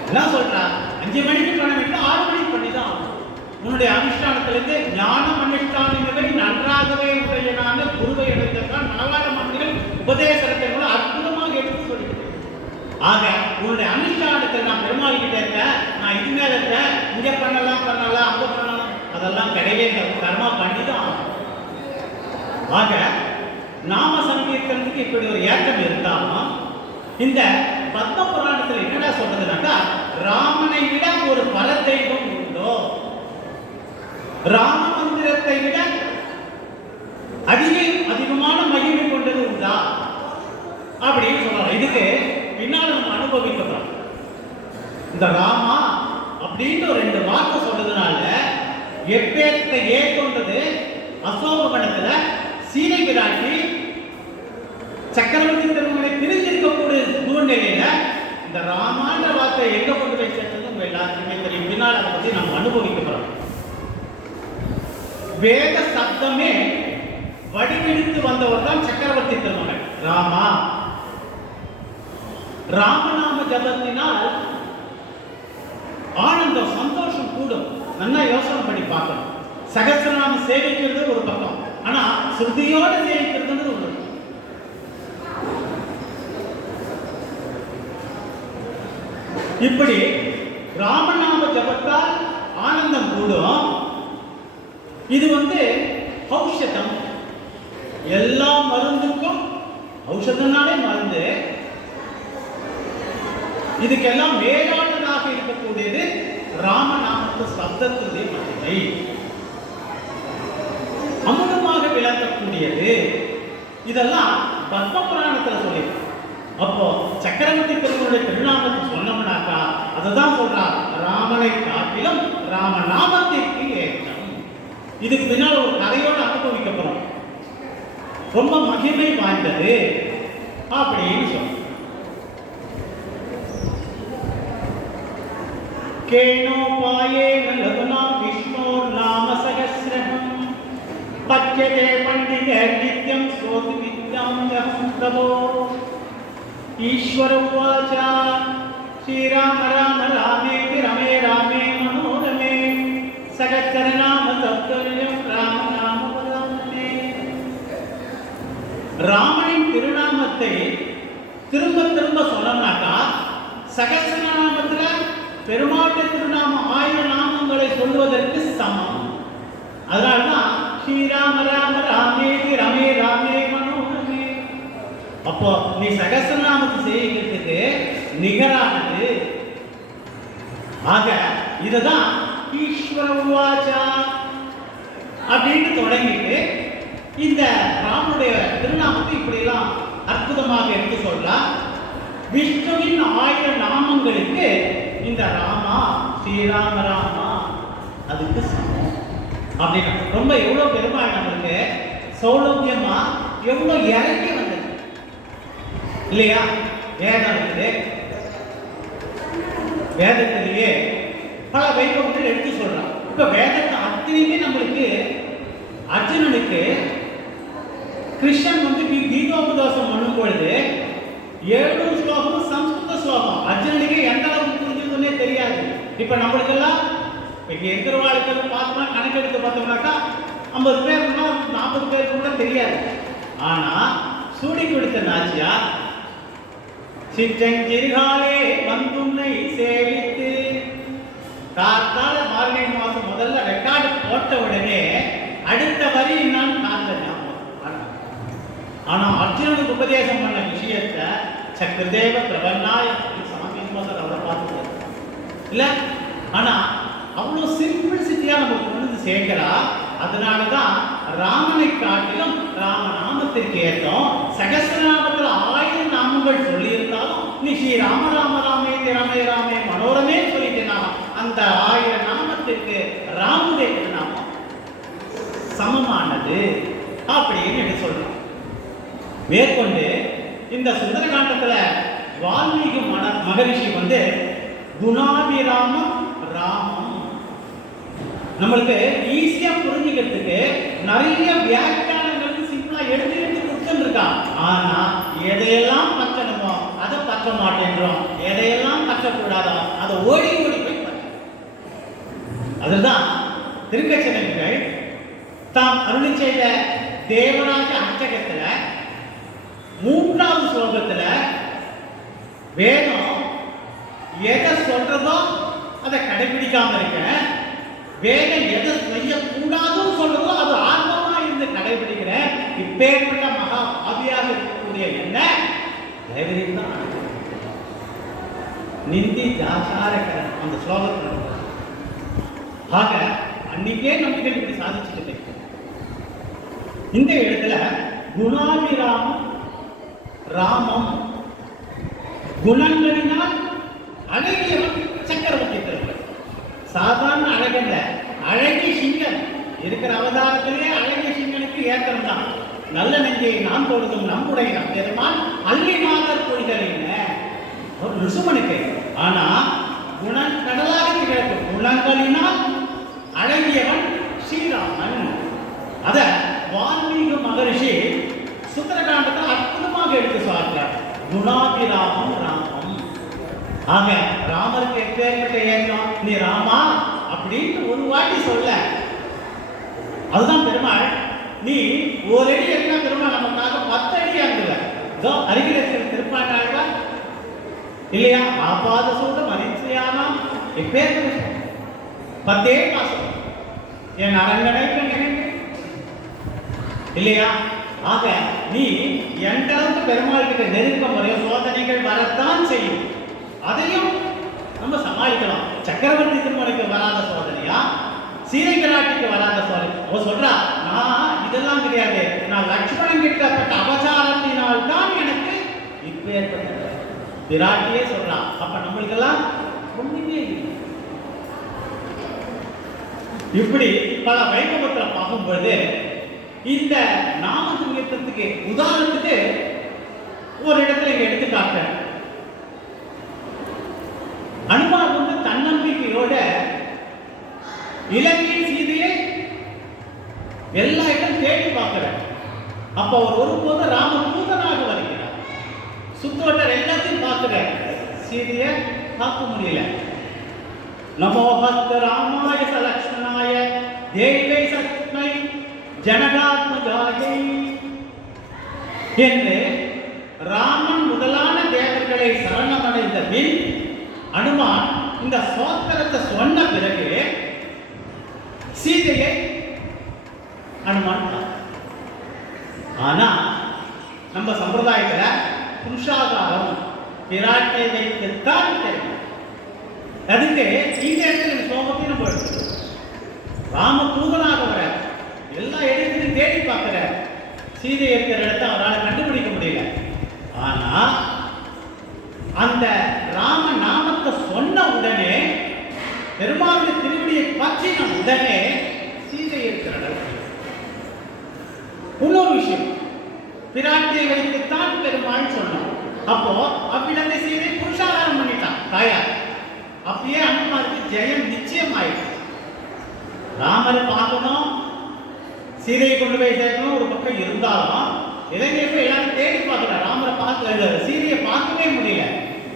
என்ன சொல்றா, 5 மணிக்கு பண்ண வேண்டிய 6 மணிக்கு பண்ணிதான் ஆகும். உன்னுடைய அனுஷ்டானத்திலிருந்து ஞானம் அனுஷ்டானங்களை நன்றாகவே உடையனான குருவை எடுத்தான் மனவாள மந்திரிகள் உபதேசத்தை கூட அற்புதமாக எடுத்து சொல்லிட்டு. ஆக உன்னுடைய அனுஷ்டானத்தில் நான் பெருமாள் கிட்ட இருக்க, நான் இது மேல இருக்க, இங்க பண்ணலாம் அங்க பண்ணலாம், அதெல்லாம் கிடையவே கர்மா பண்ணிதான் ஆகும். ஆக நாம சங்கீர்த்தனத்துக்கு இப்படி ஒரு ஏற்றம் இருந்தாலும் இந்த பத்ம புராணத்தில் என்னடா சொல்றதுனாக்கா, ராமனை விட ஒரு பர தெய்வம் உண்டோ, ராம மந்திரத்தை விட அதிகமான மகிமை கொண்டது உண்டா அப்படின்னு சொல்றாங்க. இதுக்கு பின்னால் நம்ம அனுபவிக்கிறோம். இந்த ராமா அப்படின்னு ஒரு 2 வார்த்தை சொல்றதுனால எப்பேற்ற ஏற்கொண்டது அசோகவனத்துல சீதை பிராட்டி சக்கரவர்த்தி திருமணை பிரிஞ்சிருக்கக்கூடிய சூழ்நிலையில இந்த ராமான்ற வார்த்தை எங்க கொண்டு போய் சேர்த்தது உங்க எல்லாருக்குமே தெரியும். பின்னால் அதை பத்தி நம்ம அனுபவிக்க போறோம். வேத சப்தமே வடிவெடுத்து வந்தவர் தான் சக்கரவர்த்தி திருமகன் ராமா. ராமநாம ஜபத்தினால் ஆனந்தம் சந்தோஷம் கூடும். நல்லா யோசனை பண்ணி பார்க்கணும். சகஸ்ரநாமம் சேவிக்கிறது ஒரு பக்கம், ஆனா சுருதியோட சேவிக்கிறது ஒரு பக்கம். இப்படி ராமநாம ஜபத்தால் ஆனந்தம் கூடும். இது ஔஷதம். எல்லா மருந்துக்கும் ஔஷதம்னாலே மருந்து. இதுக்கெல்லாம் மேலானதாக இருக்கக்கூடியது ராமநாமத்து சப்தத்துடைய மகிமை. அமுதமாக விளங்கக்கூடியது. இதெல்லாம் பத்ம புராணத்துல சொல்லியிருக்கு. அப்போ சக்கரவர்த்தி பெருமாளுடைய திருநாமத்தை சொன்னோம்னாக்கா அதுதான் சொல்றார், ராமனை காட்டிலும் ராமநாமத்திற்கு ஏற்றம். இதுக்கு பின்னால் ஒரு கதையோடு அனுபவிக்கப்படும். ரொம்ப மகிமை வாய்ந்தது அப்படின்னு சொல்ற. கேனோபாயேன லகுனா விஷ்ணோர் நாம சகஸ்ரம் பத்யதே பண்டிதே நித்யம் ஸ்ரோதி வித்யாம் யஹம் பிரபோ. ஈஸ்வர உவாச ஸ்ரீராம ராம ராமேதி ரமே ராமே மனோரமே சகஸ்ர நாம தத்துல்யம் ராம நாம வதாமி. ராமனின் திருநாமத்தை திரும்ப திரும்ப சொன்னோம்னாக்கா சகஸ்ரநாமத்துல பெருமாளுடைய திருநாமம் 1000 நாமங்களை சொல்வதற்கு சமம். அதனால்தான் ஸ்ரீராம ராம ராமேதி ரமே ராமே மனோரமே. அப்போ நீ சகஸ்ரநாமத்தை செய்யறதுக்கு நிகரானது. ஆக இதுதான் ஈஸ்வர உவாச்சா அப்படின்னு தொடங்கிட்டு இந்த ராமனுடைய திருநாமத்தை இப்படிலாம் அற்புதமாக எடுத்து சொல்லலாம். விஷ்ணுவின் 1000 நாமங்களுக்கு இந்த ராமா ஸ்ரீராம ராமா அதுக்கு சமம் அப்படின்னா ரொம்ப எவ்வளவு பெருமாள் நம்மளுக்கு சௌலபியமா எவ்வளவு இறங்கி வந்தது இல்லையா? வேதம் இருக்குது. வேதத்திலேயே பல வைபவங்கள் எடுத்து சொல்றான். இப்ப வேதத்தை அத்தனையுமே நம்மளுக்கு அர்ஜுனனுக்கு கிருஷ்ணன் கீதோபதேசம் பண்ணும் பொழுது 7 ஸ்லோகமும் சம்ஸ்கிருத ஸ்லோகம். அர்ஜுனனுக்கு எந்த அளவுக்கு புரிஞ்சதுன்னே தெரியாது. இப்ப நம்மளுக்கெல்லாம் எதிர்வாளுக்கு பார்த்தோம்னா கணக்கெடுத்து பார்த்தோம்னாக்கா 50 பேர் 40 பேருக்கு கூட தெரியாது. ஆனா சூடி கொடுத்த நாச்சியா சிற்றஞ்சிறுகாலே வந்துன்னை சேவித்து காத்தால மார்கழி மாசம் முதல்ல ரெக்கார்டு போட்ட உடனே அடுத்த வரி நான் காத்தேன். ஆனா அர்ஜுனனுக்கு உபதேசம் பண்ண விஷயத்தை சக்கரதேவ பிரபன்னாய் சாமி அவரை பார்த்து இல்ல, ஆனா அவ்வளவு சிம்பிளிசிட்டியா நம்ம கொண்டு வந்து சேர்க்கிறா. அதனாலதான் ராமனை காட்டிலும் ராமநாமத்திற்கு ஏற்றம். சகஸ்ரநாமத்தில் 1000 நாமங்கள் சொல்லி இருந்தாலும் நீ ஸ்ரீ ராம ராம ராமே ரமே ராமே மனோரமே சொல்லிட்டேனா அந்த 1000 நாமத்திற்கு ராமுடைய நாமம் சமமானது அப்படின்னு சொல்றான். மேற்கொண்டு இந்த சுந்தரகாண்டத்துல வால்மீகி மகரிஷி குணாபிராமம் ராமம் நம்மளுக்கு ஈஸியா புரிஞ்சுக்கிறதுக்கு நிறைய வியாக்கியானங்களுக்கு சிம்பிளா எடுத்து கொடுத்துருக்கான். ஆனா எதையெல்லாம் பற்றணுமோ அதை பற்ற மாட்டேன்றோம், எதையெல்லாம் பற்றக்கூடாதோ அதை ஓடி ஓடி போய் பற்ற. அதுதான் திருக்கச்சனங்கள் தாம் அருளி செய்த தேவராஜ அஷ்டகத்துல 3வது ஸ்லோகத்துல வேதம் எதை சொல்றதோ அதை கடைபிடிக்காம இருக்க, வேதம் எதை செய்யக்கூடாதுன்னு சொல்றதோ அது ஆர்வமா இருந்து கடைபிடிக்கிற இப்பேற்பட்ட மகா ஆவியாக இருக்கக்கூடிய என்ன தான் நிந்தி தாசாரகரன் அந்த ஸ்லோகத்தில். ஆக அன்னைக்கே நம்பிக்கை இப்படி சாதிச்சுட்டு இந்த இடத்துல குணாபிராமம் ராமம் குணங்களினால் அழகியவன் சக்கரவர்த்தி திருமகன். சாதாரண அழகல்ல, அழகிய சிங்கன் இருக்கிற அவதாரத்திலே அழகிய சிங்கனுக்கு ஏற்றம் தான். நல்ல நெஞ்சை நாம் தொழுதும் நம்முடைய பெருமான் அள்ளி மாதர் கொள்கிறீங்க ஒரு ருசுமனுக்கு. ஆனா கடலாக கிடக்கும் குணங்களினால் அழகியவன் ஸ்ரீராமன். அத வால்மீகி மகரிஷி சுந்தரகாண்டத்தில் அற்புதமாக எடுத்து சொல்றார். குணாபிராமம் ராமம். ஆக ராமருக்கு எப்பேற்பட்ட ஏற்றம், நீ ராமா அப்படின்னு ஒரு வாட்டி சொல்ல, அதுதான் பெருமாள். நீ ஒரு அடி என்ன பெருமாள் நமக்காக 10 அடி ஆகுல. இதோ அருகில் இருக்கிற திருப்பாண்டாழ்வா இல்லையா, ஆபாத சூட மனிதயானாம் எப்பேற்பட்ட 10 மாசம் என் அரங்கனைக்கு நினைவு இல்லையா. ஆக நீ எந்த அளவுக்கு பெருமாள் கிட்ட நெருக்க முறையோ சோதனைகள் வரத்தான் செய்யும், அதையும் நம்ம சமாளிக்கலாம். சக்கரவர்த்தி திருமலைக்கு வராத சோதனையா, சீதை பிராட்டிக்கு வராத சோதனை. அவ சொல்றா, நான் இதெல்லாம் கிடையாது, நான் லட்சுமணன் கிட்டப்பட்ட அபச்சாரத்தினால் தான் எனக்கு இப்ப ஏற்பட்ட பிராட்டியே சொல்றா. அப்ப நம்மளுக்கெல்லாம் ஒண்ணுமே இல்லை. இப்படி பல வைபவத்தில் பார்க்கும்பொழுது இந்த நாம சங்கீதத்துக்கு உதாரணத்துக்கு ஒரு இடத்துல இங்க எடுத்து காட்டுறேன். அனுமார் வந்து தன்னம்பிக்கையோட இலங்கையின் சீதையை எல்லா இடம் தேடி பார்க்கிறார். அப்ப அவர் ஒருபோது ராம தூதனாக வருகிறார். சுத்தவட்டர் எல்லாத்தையும் பார்க்கிறார், சீதையை பார்க்க முடியல. நமோஹஸ்த ராமாய சலக்ஷ்மணாய தேவை சத்மை ஜனகாத்மஜாயை என்று ராமன் முதலான தேவர்களை சரணமடைந்த பின் அனுமான் இந்த சோத்திரத்தை சொன்ன பிறகு சீதையை அனுமான். ஆனா நம்ம சம்பிரதாயத்துல புருஷாகாரம் பிராட்டை வைத்துத்தான் தெரியும். அதுக்கு இந்த இடத்துல ஸ்லோகத்தையும் நம்ம எடுத்துக்கணும். ராம தூதனாக வர எல்லா இடத்திலும் தேடி பார்க்கிற சீதை இருக்கிற இடத்தை அவரால் கண்டுபிடிக்க முடியல. ஆனா அந்த ராம நாமத்தை சொன்ன உடனே, பெருமாளுடைய திருவடியை பற்றின உடனே சீதை இருக்கிற இடம். இன்னொரு விஷயம், பிராட்டியை வைத்துத்தான் பெருமாள் சொன்னான். அப்போ அவ்விடத்தை சீதை புருஷாகாரம் பண்ணிட்டான் தாயார். அப்பயே அனுமாருக்கு ஜெயம் நிச்சயமாயிடுச்சு. ராமரை பார்க்கணும், சீதையை கொண்டு போய் சேர்க்கணும் ஒரு பக்கம் இருந்தாலும் இளைஞர்கள் எல்லாரும் தேடி பார்க்கிறார். ராமரை பார்க்க சீதையை பார்க்கவே முடியல.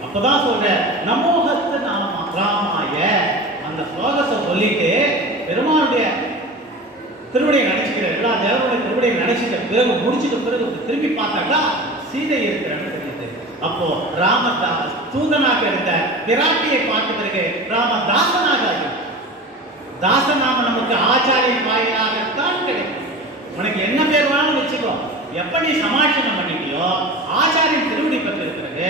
அப்பதான் சொல்ற நமோஹஸ்த ராமாய அந்த ஸ்லோகத்தை சொல்லிட்டு பெருமாளுடைய திருவிடையை நினைச்சுக்கிற எல்லா தேவருடைய திருவிடையை நினைச்சிட்ட பிறகு முடிச்சுட்ட பிறகு திரும்பி பார்த்தாக்கா சீதை இருக்கிறன்னு தெரியுது. அப்போ ராமதாஸ் தூதனாக இருந்த பிராட்டியை பார்த்த பிறகு ராமதாசனாக ஆகும். தாசநாம நமக்கு ஆச்சாரிய வாயிலாகத்தான் கிடைக்கும். உனக்கு என்ன பேர் வேணாலும் வச்சுக்கோ, எப்ப நீ சமாட்சணம் பண்ணிட்டியோ ஆச்சாரியன் திருவடி பெற்று இருக்கிறது.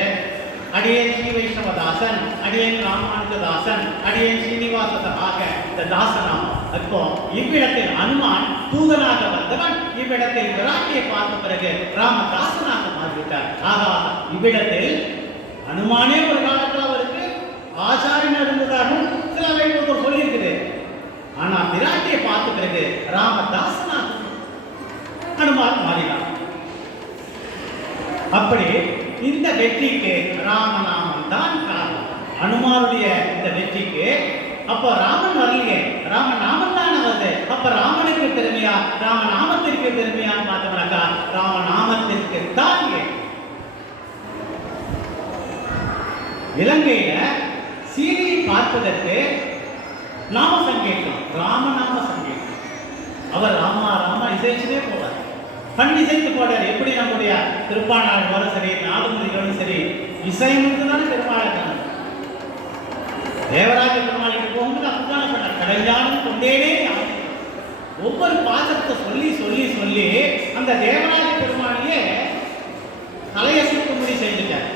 அடியேன் ஸ்ரீ வைஷ்ணவதாசன், அடியேன் ராமானுஜதாசன், அடியேன் ஸ்ரீனிவாசதாக இந்த தாசநாமம். அப்போ இவ்விடத்தில் அனுமான் தூதனாக வந்தவன் இவ்விடத்தில் விராட்டியை பார்த்த பிறகு ராமதாசனாக மாறிவிட்டார். ஆகா, இவ்விடத்தில் அனுமானே ஒரு காலத்தில் அவருக்கு ஆச்சாரியன் இருந்ததாகவும் சில வைபவங்கள் சொல்லியிருக்குது. ஆனா விராட்டியை பார்த்த பிறகு ராமதாசனாக அனுமான் மாறினார். அப்படி இந்த வெற்றிக்கு ராமநாமம் தான் காரணம். அனுமாருடைய இந்த வெற்றிக்கு அப்ப ராமன் வரலையே, ராமநாமம் தான் வருது. அப்ப ராமனுக்கு பெருமையா ராமநாமத்திற்கு பெருமையான்னு பார்த்தோம்னாக்கா ராமநாமத்திற்கு தான். இலங்கையில சீதையை பார்ப்பதற்கு நாம சங்கீதம், ராமநாம சங்கீதம். அவர் ராமா ராமா இசைச்சுட்டே போவார், கண் இசைத்து போடார். எப்படி நம்முடைய திருப்பாணாழ்வாரும் சரி நாடுமொழிகளும் சரி இசைமுக்கு தானே பெருமாள். தேவராஜ பெருமாளுக்கு போகும்போது அப்படித்தானே பண்ணார். கடைஞ்சாலும் கொண்டேனே ஒவ்வொரு பாசத்தை சொல்லி சொல்லி சொல்லி அந்த தேவராஜ பெருமாளையே தலையசைக்கும்படி செஞ்சுட்டார்.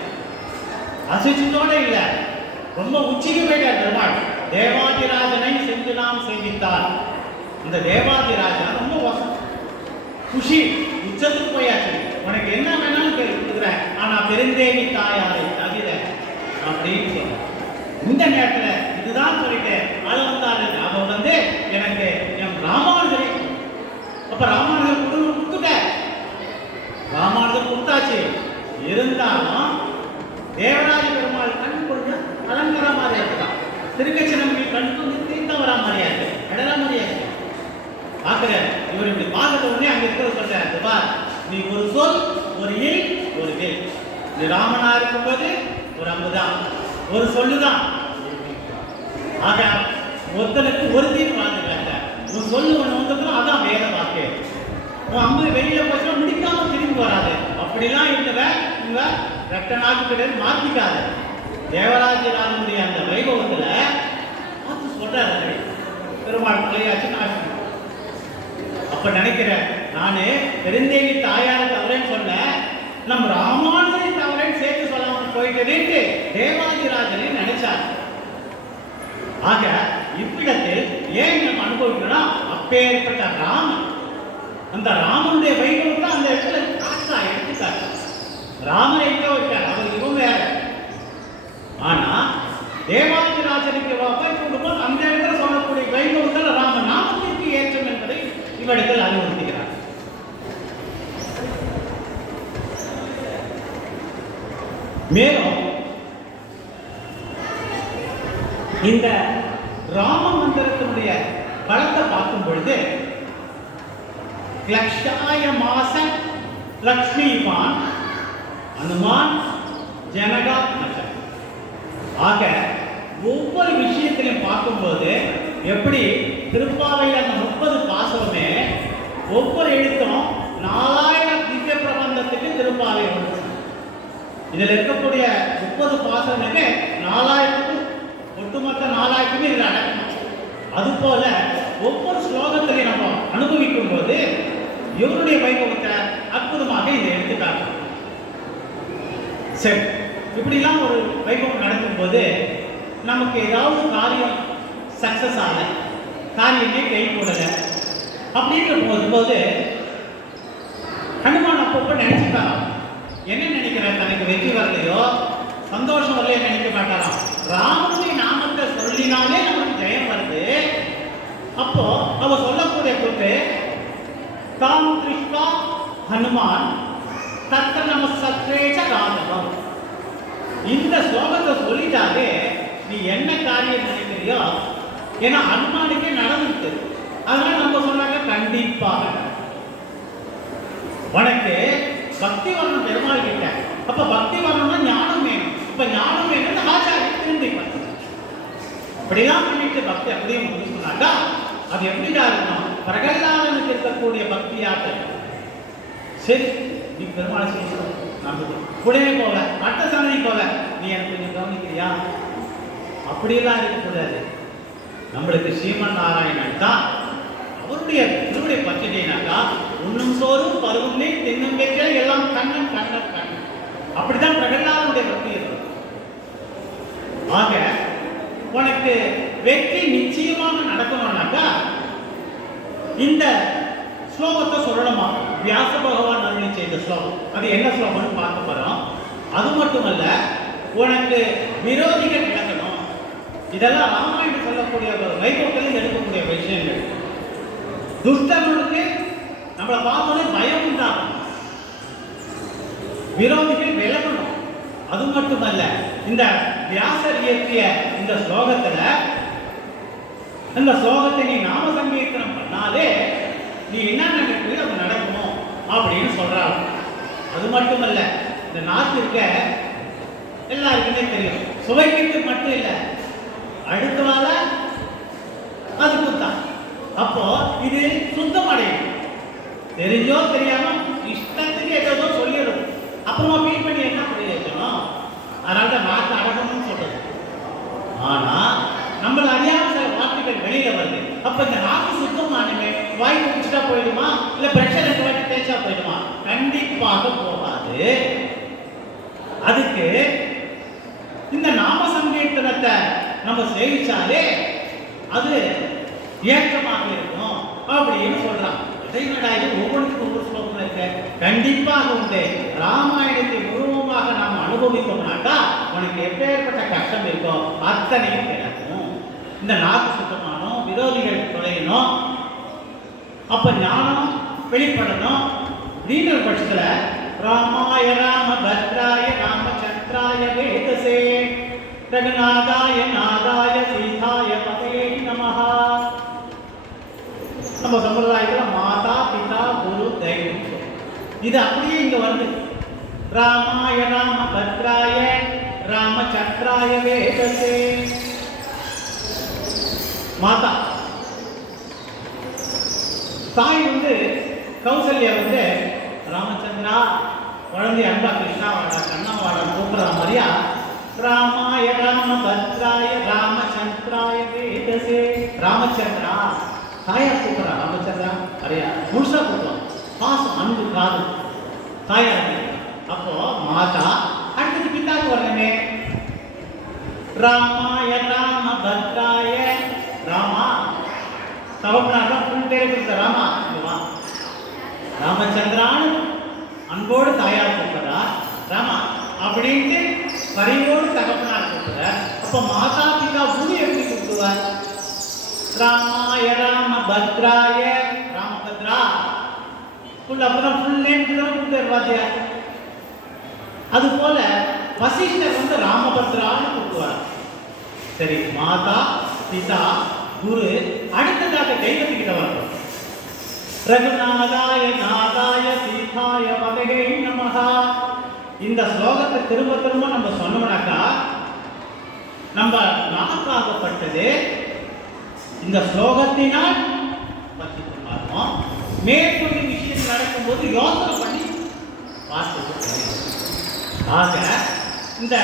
அசைச்சதோட இல்லை, ரொம்ப உச்சிக்கு போயிட்டார் பெருமாள். தேவாதிராஜனை சென்று நாம் சேவித்தார். இந்த தேவாதிராஜன் ரொம்ப வசம் குஷி உச்சத்துக்கு போயாச்சு. உனக்கு என்ன வேணாலும் கொடுக்குறேன், ஆனா பெருந்தேவி தாயாரை தவிர அப்படின்னு சொல்ற. இந்த நேரத்துல இதுதான் சொல்லிட்டு அது வந்தாரு. அவ வந்து எனக்கு என் ராமானுஜரை, அப்ப ராமானுஜர் கொடுத்துட்ட கொடுத்தாச்சு. இருந்தாலும் தேவராஜ பெருமாள் கண் கொஞ்சம் அலங்கார மாதிரி இருக்கலாம். திருக்கச்சி நம்பி கண் கொஞ்சம் தீர்த்தம் வரா மாதிரியா இருக்கு, இடரா மாதிரியா இருக்கு. பார்க்குற இவர் இப்படி பார்த்த உடனே அங்க இருக்கிற சொல்ற பார், நீ ஒரு சொல், ஒரு இல், ஒரு வில். நீ ராமனா இருக்கும்போது ஒரு அம்புதான், ஒரு சொல்லுதான். ஆக ஒருத்தனுக்கு ஒரு தீர்வு வாழ்ந்துட்டாங்க. உன் சொல்லு ஒன்று வந்ததும் அதான் வேத வாக்கு. உன் அம்பு வெளியில போச்சுன்னா முடிக்காம திரும்பி வராது. அப்படிலாம் இருந்தவ இவங்க ரெட்ட நாக்கு கிடையாது, மாத்திக்காத. தேவராஜனுடைய அந்த வைபவத்துல பார்த்து சொல்றாரு பெருமாள் மலையாச்சு நாசம். அப்ப நினைக்கிறேன் நானு பெருந்தேவி தாயார தவறேன்னு சொன்ன, நம்ம ராமானுஜரை தவறேன்னு சேர்த்து சொல்லாம போயிட்டு தேவாதிராஜனை நினைச்சார். ஆக இவ்விடத்தில் ஏன் நம்ம அனுபவிக்கணும், அப்பேற்பட்ட ராமன், அந்த ராமனுடைய வைபவத்தை அந்த இடத்துல காற்றா எடுத்துட்டார். ராமன் எங்க வைத்தார், அவர் இவன் வேற. ஆனா தேவாதிராஜனுக்கு போய் கொடுப்போம் அந்த இடத்துல சொல்லக்கூடிய வைபவத்தில் ராம நாமத்திற்கு ஏற்றம் என்பதை இவ்விடத்தில் அறிவுறுத்துகிறார். மேலும் இந்த ராம மந்திரத்தினுடைய பலத்தை பார்க்கும் பொழுது லக்ஷாய மாச லக்ஷ்மிமான் அனுமான் ஜனகா நகர். ஆக ஒவ்வொரு விஷயத்திலையும் பார்க்கும்போது எப்படி திருப்பாவையில் அந்த 30 பாசமே ஒவ்வொரு எழுத்தும் 4000 திவ்ய பிரபந்தத்துக்கு திருப்பாவை வந்து இதில் இருக்கக்கூடிய 30 பாசமே 4000க்கு ஒட்டுமொத்த 4000க்குமே இதில் அடக்கணும். அதுபோல ஒவ்வொரு ஸ்லோகத்திலையும் நம்ம அனுபவிக்கும் போது இவருடைய வைபவத்தை அற்புதமாக இதை எடுத்துக்காட்டும். சரி, இப்படிலாம் ஒரு வைபவம் நடக்கும்போது நமக்கு ஏதாவது காரியம் சக்சஸ் ஆகல, காரியமே கை போடல அப்படின்ற போது ஹனுமான் அப்பப்போ நினைச்சுட்டாராம். என்ன நினைக்கிறார், தனக்கு வெற்றி வரலையோ சந்தோஷம் வரலையோ நினைக்க மாட்டாராம். ராமனுடைய நாமத்தை சொல்லினாலே நமக்கு ஜெயம் வருது. அப்போ அவ சொல்லக்கூடிய கூட்டு தாம் கிருஷ்ணா ஹனுமான் தத்த நம சத்ரேஜ ராகவம். இந்த ஸ்லோகத்தை சொல்லிட்டாலே நீ என்ன காரியம் நினைக்கிறியோ, ஏன்னா ஹனுமானுக்கே நடந்துட்டு, அதனால நம்ம சொன்னாங்க கண்டிப்பாக உனக்கு பக்தி வரணும் பெருமாள் கிட்ட. அப்ப பக்தி வரணும்னா ஞானம் வேணும். இப்ப ஞானம் வேணும் ஆச்சாரிய திரும்பி அப்படிலாம் பண்ணிட்டு பக்தி அப்படியே முடிச்சுனாக்கா அது எப்படிதான் இருக்கணும், பிரகலாதனுக்கு இருக்கக்கூடிய பக்தி யாத்திரை. சரி, நீ பெருமாளை செய்யணும், நான் கூடவே போவ, அடுத்த சன்னதி போவ, நீ எனக்கு கொஞ்சம் கவனிக்கிறியா, அப்படியெல்லாம் இருக்கக்கூடாது. நம்மளுக்கு ஸ்ரீமன் நாராயணன் தான் அவருடைய திருவுடைய பற்றினாக்கா உண்ணும் சோறும் பருவம் நீர் தின்னும் வைக்க எல்லாம் கண்ணன் கண்ணன் கண்ணன். அப்படிதான் பிரகலாதனுடைய பக்தி இருக்கும். ஆக உனக்கு வெற்றி நிச்சயமாக நடக்கணும்னாக்கா இந்த ஸ்லோகத்தை சொல்லணுமா. வியாச பகவான் அருளி செய்த ஸ்லோகம், அது என்ன ஸ்லோகம்னு பார்க்க போறோம். அது மட்டுமல்ல, உனக்கு விரோதிகள் விளங்கணும். இதெல்லாம் ராமாயணம் சொல்லக்கூடிய வைபவத்தில் எடுக்கக்கூடிய விஷயங்கள். துஷ்டர்களுக்கு நம்மளை பார்த்தோன்னே பயம் உண்டாகும், விரோதிகள் விலகணும். அது மட்டுமல்ல, இந்த வியாசர் இயற்றிய இந்த ஸ்லோகத்துல இந்த ஸ்லோகத்தை நீ நாம சங்கீர்த்தனம் பண்ணாலே நீ என்ன நினைக்கிறீங்க அது நடக்கும் அப்படின்னு சொல்றாங்க. அது மட்டுமல்ல, இந்த நாட்டிற்க எல்லாருக்குமே தெரியும், சுவைக்கு மட்டும் இல்லை, அடுத்த வாழ அதுக்கு தான். அப்போ இது சுத்தம் அடையும். தெரிஞ்சோ தெரியாம இஷ்டத்துக்கு ஏதோ சொல்லிடும், அப்புறமா ஃபீல் பண்ணி என்ன பிரயோஜனம். அதனால தான் நாக்கு அடக்கணும்னு சொல்றது. ஆனா நம்மள அறியாம சில வார்த்தைகள் வெளியில வருது. அப்ப இந்த நாக்கு சுத்தமானமே வாய் குடிச்சுட்டா போயிடுமா, இல்ல பிரஷர் ரெண்டு வாட்டி தேய்ச்சா போயிடுமா? கண்டிப்பாக போகாது. அதுக்கு இந்த நாம சங்கீர்த்தனத்தை நம்ம சேவிச்சாலே அது ஏற்றமாக இருக்கும் அப்படின்னு சொல்றான். ஒவ்வொன்றுக்கும் ஒவ்வொரு ஸ்லோகம் இருக்கு, கண்டிப்பாக உண்டு. ராமாயணத்தை முழுவதுமாக நாம் அனுபவித்தோம்னாக்கா உனக்கு எப்பேற்பட்ட கஷ்டம் இருக்கோ அத்தனையும் கிடைக்கும். இந்த நாக்கு சுத்தமானோம், விரோதிகள் தொலையணும், அப்ப ஞானம் வெளிப்படணும் அப்படின்ற பட்சத்துல ராமாய ராமபத்ராய ராமச்சந்திராய வேதசே ரகுநாதாய நாதாய சீதாய பதயே நமஹ. நம்ம சம்பிரதாயத்தில் மாதா பிதா குரு தெய்வம் இது அப்படியே இங்க வருது. ராமாய ராமபத்ராய ராமச்சந்திராய வேதசே. மாதா தாய் கௌசல்யா ராமச்சந்திரா குழந்தை அன்பா கிருஷ்ணா வாடா கண்ணா வாடா கூப்பிடுற மாதிரியா ராமாய ராமபத்ராய ராமச்சந்திராய வேதசே. ராமச்சந்திரா தாயார் கூப்பிடுறா. ராமச்சந்திரா அறியா முழுசா கூப்பிடுவோம். பாசம் அன்பு காதல் தாயார். அப்போ மாதா அடுத்தது பிதாக்கு வரணுமே. ராமாய ராமபத்ராய ராமா தவப்பனார் ஃபுல் பேர் கொடுத்த ராமா ராமச்சந்திரான்னு அன்போடு தாயார் கூப்பிடுறா. ராமா அப்படின்ட்டு பரிவோடு தகப்பனார் கூப்பிடுறார். அப்போ மாதா பிதா குரு எப்படி கூப்பிடுவார்? ராமாய ராமபத்ராய ராமபத்ரா அப்புறம் ஃபுல் நேம் கூப்பிட்டு வாத்தியார். அது போல வசிஷ்டர் ராமபத்ரான்னு கூப்பிடுவார். சரி, மாதா பிதா குரு. அடுத்ததாக தெய்வத்துக்கிட்ட வரணும். ரகுநாதாய நாதாய சீதாய பதயே நமஹ. இந்த ஸ்லோகத்தை திரும்ப திரும்ப நம்ம சொன்னோம்னாக்கா நம்ம நாக்காகப்பட்டது இந்த ஸ்லோகத்தினால் பற்றி பார்ப்போம். மேற்கொண்டு விஷயம் நடக்கும்போது யோசனை பண்ணி பார்த்து. ஆக இந்த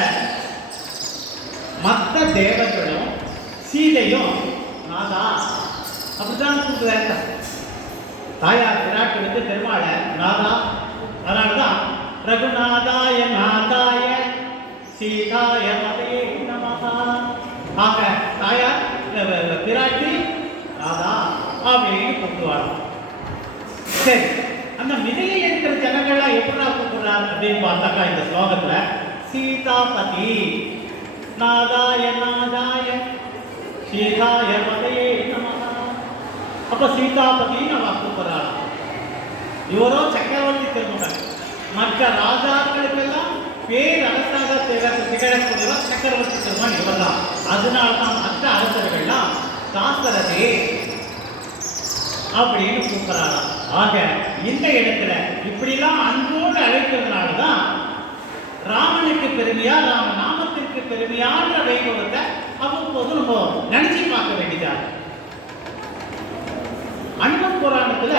மற்ற தேவர்களும் சீதையும் நாதா அப்படித்தான் கூப்பிடுறாங்க. தாயார் பிராட்டி பெருமாளை நாதா. அதனால்தான் ரகுநாதாய நாதாய சீதாய பதயே நமஹ. ஆக தாயார் பிராட்டி நாதா அப்படின்னு கூப்பிடுவாங்க. சரி, அந்த மிதிலையில் இருக்கிற ஜனங்கள்லாம் எப்படா கூப்பிடுறாரு அப்படின்னு பார்த்தாக்கா இந்த ஸ்லோகத்துல சீதாபதி நாதாய நாதாய சீதாய பதயே நமஹ. அப்ப சீதாபதின்னு அவ கூப்பிடுறாள். இவரோ சக்கரவர்த்தி திருமகன். மற்ற ராஜாக்களுக்கெல்லாம் பேரரசாக திகழக்கூடியவர் சக்கரவர்த்தி திருமகன் இவர்தான். அதனால்தான் மற்ற அரசர்கள்லாம் தாசரதே அப்படின்னு கூப்பிடுறாராம். ஆக இந்த இடத்துல இப்படிலாம் அன்போடு அழைக்கிறதுனாலதான் ராமனுக்கு பெருமையா ராம நாமத்திற்கு பெருமையான வைபவத்தை அவ்வப்போது நம்ம நினைச்சு பார்க்க வேண்டியதா. அனுமன் புராணத்துல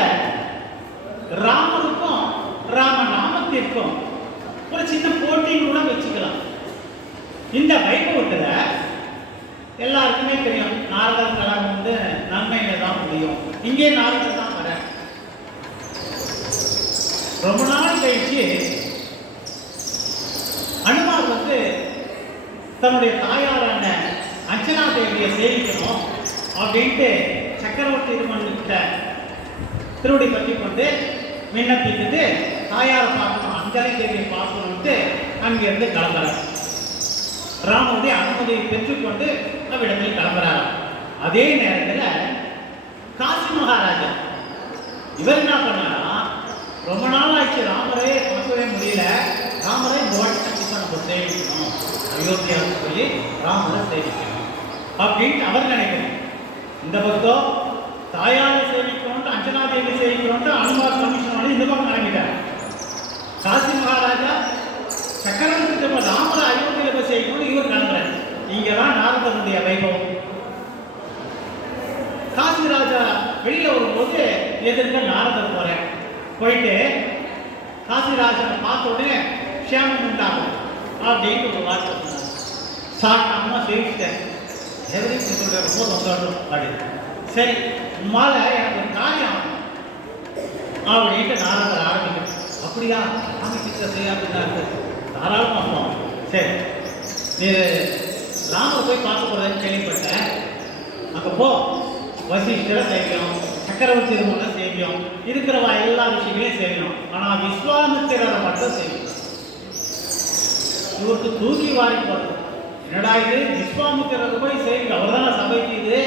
ராமனுக்கும் ராம நாமத்திற்கும் ஒரு சின்ன போட்டின்னு கூட வச்சுக்கலாம். இந்த வைபவத்துல எல்லாருக்குமே தெரியும் நாரதர் கலாம் நன்மையில தான் முடியும். இங்கே நாரதர் தான் வர. ரொம்ப நாள் கழிச்சு அனுமார் தன்னுடைய தாயாரான அஞ்சனா தேவியை சேவிக்கணும் அப்படின்ட்டு சக்கரவர்த்தி திருமணத்திட்ட திருவடி பற்றி கொண்டு விண்ணப்பித்துட்டு தாயாரை பார்க்கணும், அஞ்சலி தேவியை பார்க்கணும்ட்டு அங்கிருந்து கிளம்புறார். ராமனுடைய அனுமதியை பெற்றுக்கொண்டு அவ்விடத்தில் கிளம்புறார். அதே நேரத்தில் காசி மகாராஜா இவர் என்ன பண்ணாரா, ரொம்ப நாள் ஆச்சு ராமரே பார்க்கவே முடியல, ராமரை இந்த வாட்டி கண்டிப்பாக நம்ம சேவிக்கணும், அயோத்தியாவுக்கு போய் ராமரை சேவிக்கணும் அப்படின்ட்டு அவர் நினைக்கிறேன். இந்த பக்கம் தாயாரை சேவிக்கணும்ட்டு அஞ்சனா தேவி சேவிக்கணும்ட்டு அனுமார் கமிஷன் வந்து இந்த பக்கம் நினைக்கிறார். காசி மகாராஜா சக்கரவர்த்தி ராமரை அயோத்தியில போய் சேவிக்கணும் இவர் கிளம்புறார். இங்கதான் நாரதனுடைய வைபவம். காசி ராஜா வெளியில வரும்போது எதிர்க்க நாரதர் போறேன். போயிட்டு காசிராஜனை பார்த்த உடனே க்ஷேமம் உண்டாகும் அப்படின்னு ஒரு வார்த்தை சொன்னார். சாப்பிட்டாம சேவிச்சிட்டேன், எவரையும் சொல்ற ரொம்ப சந்தோஷம் அப்படின்னு. சரி மாலை எனக்கு ஒரு காரியம் அப்படின்ட்டு நாரதர் ஆரம்பிக்கிறேன். அப்படியா சாமி கிட்ட செய்யாதுன்னா தாராளமாக. சரி நீ ராமர் போய் பார்க்க போறதுன்னு கேள்விப்பட்டேன், அங்கே போ, வசிஷ்டரை சேவிக்கணும், சக்கரவர்த்தி திருமண சேவியம், இருக்கிறவா எல்லா விஷயங்களையும் செய்யணும். ஆனால் விஸ்வாமித்திரரை மட்டும் செய்யணும். இவருக்கு தூக்கி வாரி போறது. என்னடா இது, விஸ்வாமித்திரரை போய் செய்யுங்க, அவர் தானே சபைக்கு இது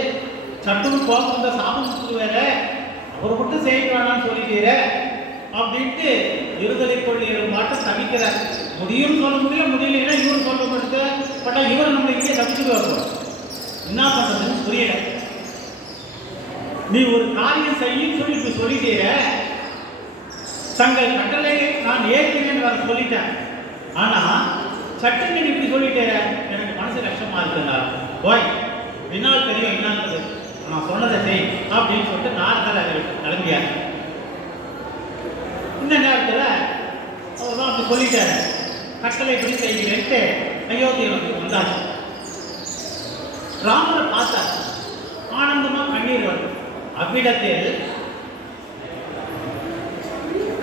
சட்டுன்னு போக சாபம் வேற, அவர் மட்டும் செய்ய வேணாம்னு சொல்லிட்டீர அப்படின்ட்டு இருதலை கொள்ளையிடும் மாட்டம் தவிக்கிறார். முடியும் சொல்ல முடியல, முடியலைன்னா இவர் சொல்ல முடியுது. பட்டா இவர் நம்ம இங்கே தப்பிச்சுட்டு வரணும். என்ன பண்றதுன்னு புரியல. நீ ஒரு காரியம் செய்யும் சொல்லி இப்படி சொல்லிட்டீர, தங்கள் கட்டளையை நான் ஏற்கிறேன்னு வர சொல்லிட்டேன். ஆனா சட்டத்தை இப்படி சொல்லிட்டேர, எனக்கு மனசு கஷ்டமா இருக்குங்க. போய் பின்னால் தெரியும் என்னன்றது, நான் சொன்னதை செய் அப்படின்னு சொல்லிட்டு நாரதர் கிளம்பியார். இந்த நேரத்தில் அவர் தான் அப்படி சொல்லிட்டாரு, கட்டளை எப்படி செய்கிறேன்ட்டு அயோத்தியை வந்து வந்தாச்சு. ராமரை பார்த்தார், ஆனந்தமா கண்ணீர் வருது. அவ்விடத்தில்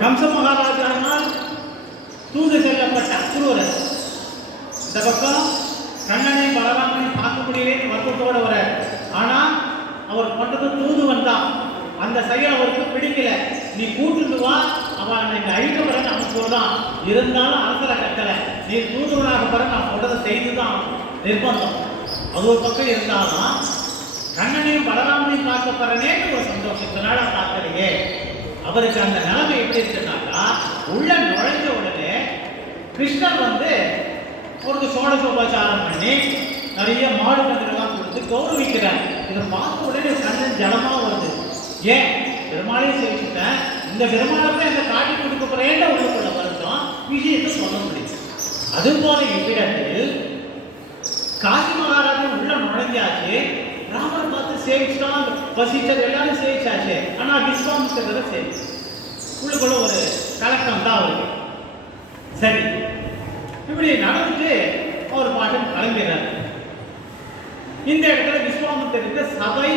கம்ச மகாராஜானால் தூது செல்லப்பட்ட அக்ரூரர் இந்த பக்கம் கண்ணனை பலராமனை பார்க்க முடியலேன்னு வருத்தத்தோடு வர. ஆனா அவர் கொண்டது தூதுவன் தான். அந்த செயல் அவருக்கு பிடிக்கல. நீ கூட்டுட்டு வா, அவன் இந்த அழிக்கப்படுறேன்னு அவன் சொல்றான். இருந்தாலும் அரசரை கட்டலை, நீ தூதுவனாக பிற நான் சொல்றதை செய்துதான் நிர்பந்தம். அது ஒரு பக்கம் இருந்தாலும் கண்ணனையும் பலராமனையும் பார்க்க போறேன்னு ஒரு சந்தோஷத்தினால பார்க்கலையே. அவருக்கு அந்த நிலைமை எப்படி இருக்குன்னாக்கா, உள்ள நுழைஞ்ச உடனே கிருஷ்ணர் வந்து அவருக்கு சோடசோபாச்சாரம் பண்ணி நிறைய மாடு கன்றுகள்லாம் கொடுத்து கௌரவிக்கிறார். இதை பார்த்த உடனே கண்ணன் ஜலமா வருது. ஏன் பெருமாளையும் சேவிச்சுட்டேன், இந்த பெருமாளை இந்த காட்டி கொடுக்க போறேன் உள்ளுக்குள்ள வருத்தம் விஷயத்தை சொல்ல முடியும். அதுபோல இவ்விடத்தில் காசி மகாராஜன் உள்ள நுழைஞ்சாச்சு. ராமரை பார்த்து சேவிச்சுட்டான், வசிச்சது எல்லாரும் சேவிச்சாச்சு. ஆனா விஸ்வாமித்திரரை சேவி உள்ளுக்குள்ள ஒரு கலக்கம் தான் அவருக்கு. சரி, இப்படி நடந்துட்டு அவர் பாட்டும் கிளம்பிடுறார். இந்த இடத்துல விஸ்வாமித்திரருக்கு சபை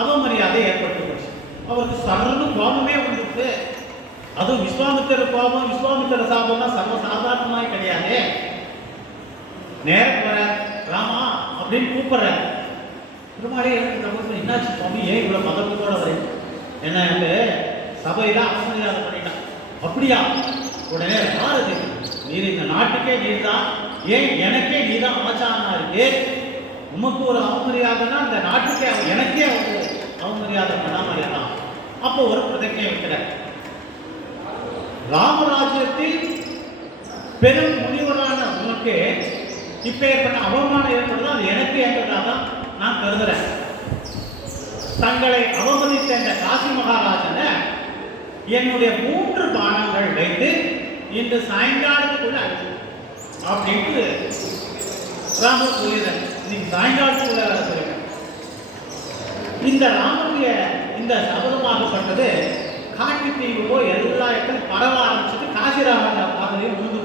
அவமரியாதை ஏற்பட்டு போச்சு. அவருக்கு சரணு கோபமே வந்துட்டு. அதுவும் விஸ்வாமித்திர கோபம், விஸ்வாமித்திர சாபம்னா சர்வசாதாரணமாய் கிடையாது. நேரம் வர ராமா அப்படின்னு கூப்பிடுற. பெருமாளே எனக்கு என்னாச்சு சுவாமி, ஏன் இவ்வளவு மதத்தோட வரை என்ன எனக்கு சபையில அவமரியாதை பண்ணிட்டான். அப்படியா? உடனே யாரு நீர் இந்த நாட்டுக்கே நீர் தான், ஏன் எனக்கே நீ தான் ஆச்சாரனா இருக்கு. உமக்கு ஒரு அவமரியாதைன்னா இந்த நாட்டுக்கே எனக்கே ஒரு அவமரியாதை பண்ணாமல் இருக்கலாம். அப்போ ஒரு பிரதிஜை வைக்கிறார், ராமராஜ்யத்தில் பெரும் முனிவரான உனக்கு இப்ப ஏற்பட்ட அவமானம் ஏற்படுது, அது எனக்கு ஏற்பட்டதாக நான் கருதுறேன். தங்களை அவமதித்த இந்த காசி மகாராஜனை என்னுடைய 3 பானங்கள் வைத்து இன்று சாயங்காலத்துக்குள்ள அழைச்சு அப்படின்ட்டு ராமர் சொல்லிடுறேன். இன்னைக்கு சாயங்காலத்துக்குள்ள சொல்லிடுறேன். இந்த ராமனுடைய இந்த சபதமாகப்பட்டது காட்டு தீவோ எல்லா இடத்துலையும் பரவ ஆரம்பிச்சுட்டு காசிராமன் பாதையும் முழுது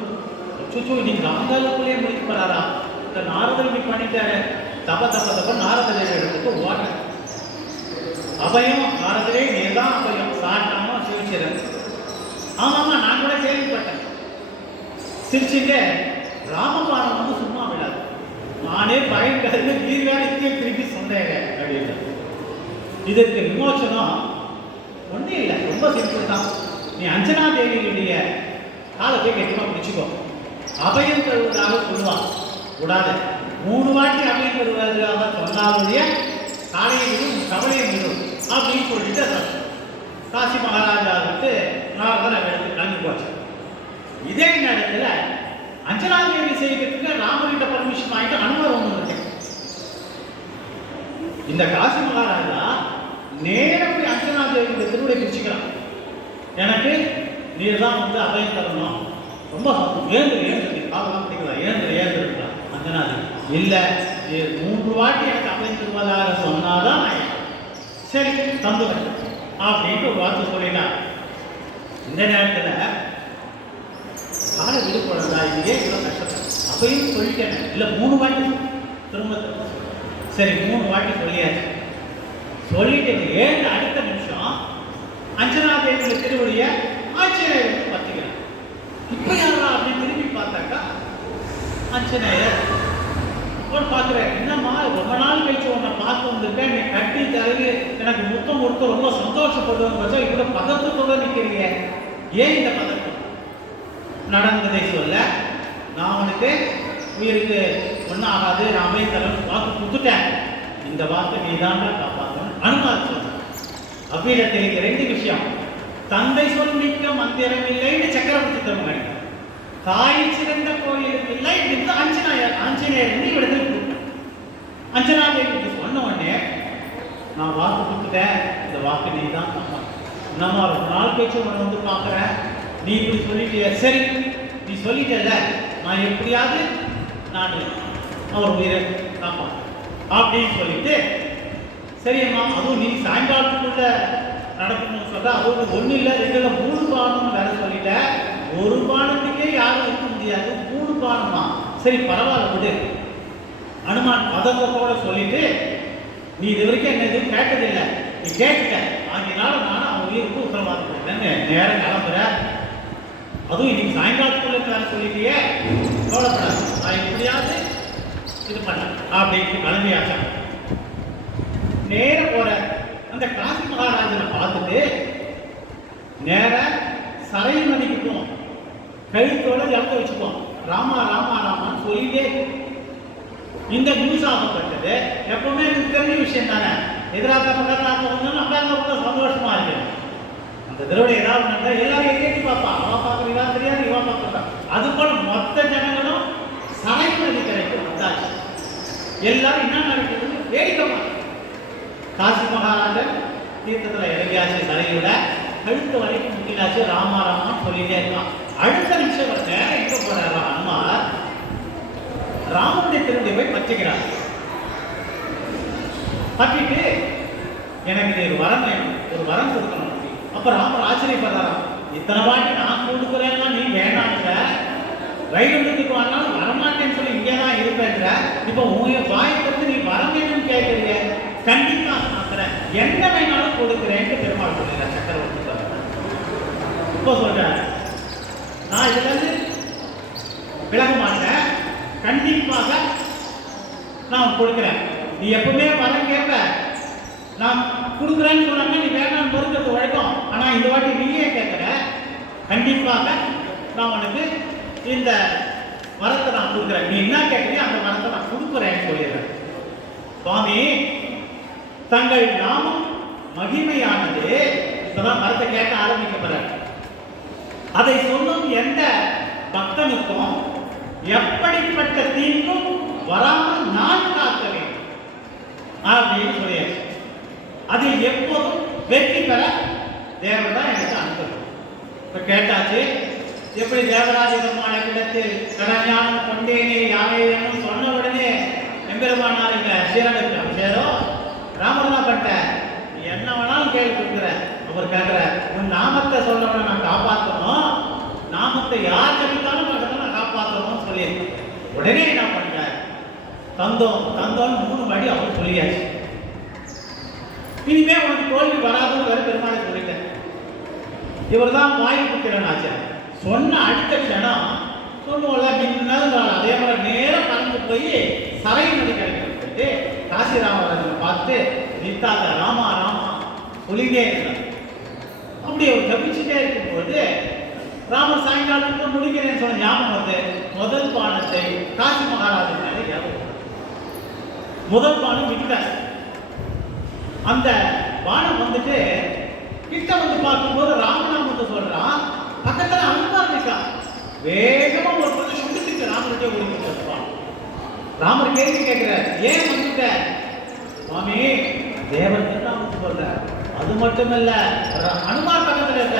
சுச்சு இன்னைக்கு ராமகாலத்துக்குள்ளேயே முடிக்க போறாரா, இந்த நாரதர் இப்படி பண்ணிட்டாரு. தப்ப நாரதரை எடுத்துட்டு ஓடுறேன். அபயம் நாரதரே நீதான் அபயம் சாட்டாம சிரிச்சிரு. ஆமாமா, நான் கூட கேள்விப்பட்டேன். சிரிச்சுங்க, ராமபாரம் வந்து சும்மா விடாது, நானே பயன்கிறது தீர்காலத்தையே திருப்பி சொன்னேங்க அப்படின்னு. இதற்கு விமோச்சனம் ஒன்றும் இல்லை, ரொம்ப சிம்பிள் தான். நீ அஞ்சனா தேவியுடைய காலத்தை கெட்டிமா பிடிச்சிக்கோ. அபயம் தருவதாக சொல்லுவான் கூடாது. 3 வாட்டி அபயம் தருவதாக சொன்னாலுடைய காலையை விடும் கவலையை விடும் அப்படின்னு சொல்லிட்டு காசி மகாராஜாவுக்கு நாரதர் எடுத்து கலந்து போச்சு. இதே நேரத்தில் அஞ்சனா தேவி செய்கிறதுக்கு ராமகிட்ட பர்மிஷன் வாங்கிட்டு அனுமதி வந்துருக்கு. இந்த காசி மகாராஜா நேரம் போய் அஞ்சனா தேவி திருவிடை பிடிச்சிக்கிறான். எனக்கு நீர் தான் வந்து அபயம் தரணும், ரொம்ப ஏந்து காவலாம் பிடிக்கலாம், ஏந்து அஞ்சனா தேவி இல்லை 3 வாட்டி எனக்கு அபயம் தருவதாக சொன்னாதான் நான் சரி தந்துவேன் அப்படின்ட்டு ஒரு வார்த்தை சொல்லிட்டான். இந்த நேரத்தில் காலை விடுபடுறதா, இதே இவ்வளோ கஷ்டப்படும் அப்பையும் சொல்லிட்டேன். இல்லை 3 வாட்டி திரும்ப சரி 3 வாட்டி சொல்லியாச்சு. சொல்லிட்டு 7 அடுத்த நிமிஷம் அஞ்சனா தேவி திருவடிய ஆஞ்சநேயர் பத்திக்கிறேன். இப்போ யாரா அப்படின்னு திரும்பி பார்த்தாக்கா ஆஞ்சநேயர் பார்க்குறேன். என்னம்மா ரொம்ப நாள் கழிச்சு உன்னை பார்த்து வந்திருக்கேன், நீ கட்டி தரவி எனக்கு முத்தம் கொடுத்து ரொம்ப சந்தோஷப்படுவேன்னு வச்சா இவ்வளோ பதற்றத்தோட நிற்கிறீங்க, ஏன் இந்த பதற்றம்? நடந்ததை சொல்ல, நான் உனக்கு உயிருக்கு ஒன்றும் ஆகாது, நான் அமைத்தரன் வாக்கு கொடுத்துட்டேன், இந்த வார்த்தை நீ தான் காப்பாற்றணும் அனுமார் சொன்ன. அவ்விடத்தில் 2 விஷயம். தந்தை சொல் மிக்க மந்திரம் இல்லைன்னு சக்கரவர்த்தி திருமகன், தாய் சிறந்த கோயிலுக்கு இல்லை என்று ஆஞ்சநேயர் இவரத்தில் அஞ்சனா தேவி சொன்ன உடனே, நான் வாக்கு கொடுத்துட்டேன், இந்த வாக்கு நீ தான் நம்ம ஒரு நாள் பேச்சு உன்னை வந்து பார்க்குறேன், நீ இப்படி சொல்லிட்டிய, சரி நீ சொல்லிட்டல, நான் எப்படியாவது நான் அவர் உயிரை காப்பான் அப்படின்னு சொல்லிட்டு, சரியம்மா அதுவும் நீ சாயங்காலத்துக்குள்ள நடக்கணும்னு சொல்ற, அதுவும் ஒன்றும் இல்லை 2 3 பானம் வேற சொல்லிட்ட, ஒரு பானத்துக்கே யாரும் இருக்க முடியாது, 3 பானமா, சரி பரவாயில்ல விடு. அனுமான் பதக்கத்தோட சொல்லிட்டு, நீ இது வரைக்கும் என்ன எதுவும் கேட்டதில்லை, நீ கேட்டுட்ட, ஆகினால நானும் அவன் உயிருக்கு உத்தரவாதம் கொடுத்தேன்னு நேரம் கிளம்புற, அதுவும் இன்னைக்கு சாயங்காலத்துக்குள்ள வேற சொல்லிட்டியே, கவலைப்படாது, நான் எப்படியாவது இது பண்ண அப்படின்னு கிளம்பியாச்சான். நேர போற அந்த காசி மகாராஜனை பார்த்துட்டு நேர சரையு நதிக்கு போவோம், கழுத்தோட இழக்க வச்சுப்போம், ராமா ராமா ராமான்னு சொல்லிட்டே. இந்த நியூஸ் ஆகப்பட்டது எப்பவுமே எனக்கு தெரிஞ்ச விஷயம் தானே, எதிராக பக்கத்தில் வந்து நம்ம சந்தோஷமா இருக்கு. அந்த திருவிட ஏதாவது நடந்தா எல்லாரும் எதிர்த்து பார்ப்பா, அவன் பார்க்குறீங்களா தெரியாது, இவன் பார்க்குறா, அது போல மொத்த ஜனங்களும் சரையு நதி கரைக்கு வந்தாச்சு. எல்லாரும் என்ன நடக்குதுன்னு வேடிக்கை. காசி மகாராஜன் தீர்த்தத்தில் இறங்கியாச்சு, சரையுட கழுத்து வரைக்கும் முக்கியாச்சு, ராமா ராமான்னு சொல்லிட்டே இருக்கான். அடுத்த நிமிஷம் எங்க போறாரா அனுமார், ராமனுடைய திருவிடை போய் பற்றிக்கிறார். பற்றிட்டு எனக்கு ஒரு வரம் வேணும், ஒரு வரம் கொடுக்கணும். அப்ப ராமர் ஆச்சரியப்படுறாராம், இத்தனை வாட்டி நான் கொடுக்குறேன்னா நீ வேணான்ற, வைகுண்டத்துக்கு வாங்கினாலும் வரமாட்டேன்னு சொல்லி இங்கே தான் இருப்பேன்ற, இப்போ உங்க வாய்ப்பு நீ வரம் வேணும்னு கேட்குறீங்க, கண்டிப்பா மாத்திரேன், என்ன வேணாலும் கொடுக்குறேன்னு பெருமாள் சொல்லுறேன். சக்கரவர்த்தி சொல்றேன், இப்போ சொல்றேன், நான் இதுல இருந்து விலக மாட்டேன், கண்டிப்பாக நான் கொடுக்குறேன். நீ எப்பவுமே வரம் கேட்ப, நான் கொடுக்குறேன்னு சொன்னாங்க, நீ வேணாம் மறுக்கிறது வழக்கம், ஆனா இந்த வாட்டி நீயே கேட்கிற, கண்டிப்பாக நான் உனக்கு இந்த வரத்தை நான் கொடுக்குறேன், நீ என்ன கேட்குறியோ அந்த வரத்தை நான் கொடுக்குறேன்னு சொல்லிடுறேன். சுவாமி, தங்கள் நாமம் மகிமையானது, இப்பதான் வரத்தை கேட்க ஆரம்பிக்கப்படுற, அதை சொல்லும் எந்த பக்தனுக்கும் எப்படிப்பட்ட தீங்கும் வராமல் நான் காக்க வேண்டும் அப்படின்னு சொல்லியாச்சு. அதில் எப்போதும் வெற்றி பெற தேவன் தான் எனக்கு அனுப்பணும். இப்ப கேட்டாச்சு, எப்படி தேவராஜ பெருமானிடத்தில் கடஞானம் கொண்டேனே யாரையும் சொன்ன உடனே எம்பெருமானார் இங்க ஸ்ரீரங்கத்துக்கு அபிஷேகம், ராமர் தான் பட்ட, நீ என்ன வேணாலும் கேள்வி கொடுக்குற, அவர் கேட்கிற, உன் நாமத்தை சொல்றவனை நான் காப்பாற்றணும், நாமத்தை யார் கழித்தாலும் நான் காப்பாற்றணும்னு சொல்லியிருக்கேன். உடனே என்ன பண்ற, தந்தோம் தந்தோன்னு 3 வாட்டி அவர் சொல்லியாச்சு. இனிமே உனக்கு தோல்வி வராதுன்னு வேற பெருமாளை சொல்லிட்டேன். இவர் தான் வாயு புத்திரன் ஆச்சு. சொன்ன அடுத்த க்ஷணம் சொல்லுவோம்ல, மின்னல் அதே மாதிரி நேரம் பறந்து போய் சரையு நதி கரைக்கு போயிட்டு காசி ராமராஜனை பார்த்து நித்தாத ராமா ராமா சொல்லிட்டே இருந்தார். அப்படி அவர் தப்பிச்சுட்டே இருக்கும்போது ராமர் சாயங்காலத்துக்கு முடிக்கிறேன்னு சொன்ன ஞாபகம் வந்து முதல் பானத்தை காசி மகாராஜன் மேலே ஞாபகம். முதல் பானம் விட்டார். அந்த பானம் வந்துட்டு கிட்ட வந்து பார்க்கும்போது ராமநாமத்தை சொல்றான், பக்கத்துல அனுமார் இருக்கா, வேகமா ஒரு கொஞ்சம் சுண்டுக்கு ராமர்கிட்ட ஓடிப்பான். ராமர் கேள்வி கேட்கிறார், ஏன் வந்துட்ட? சுவாமி, தேவன் நாமத்தை சொல்ற, அது மட்டுமல்ல அனுமார் பக்கத்துல இருக்க,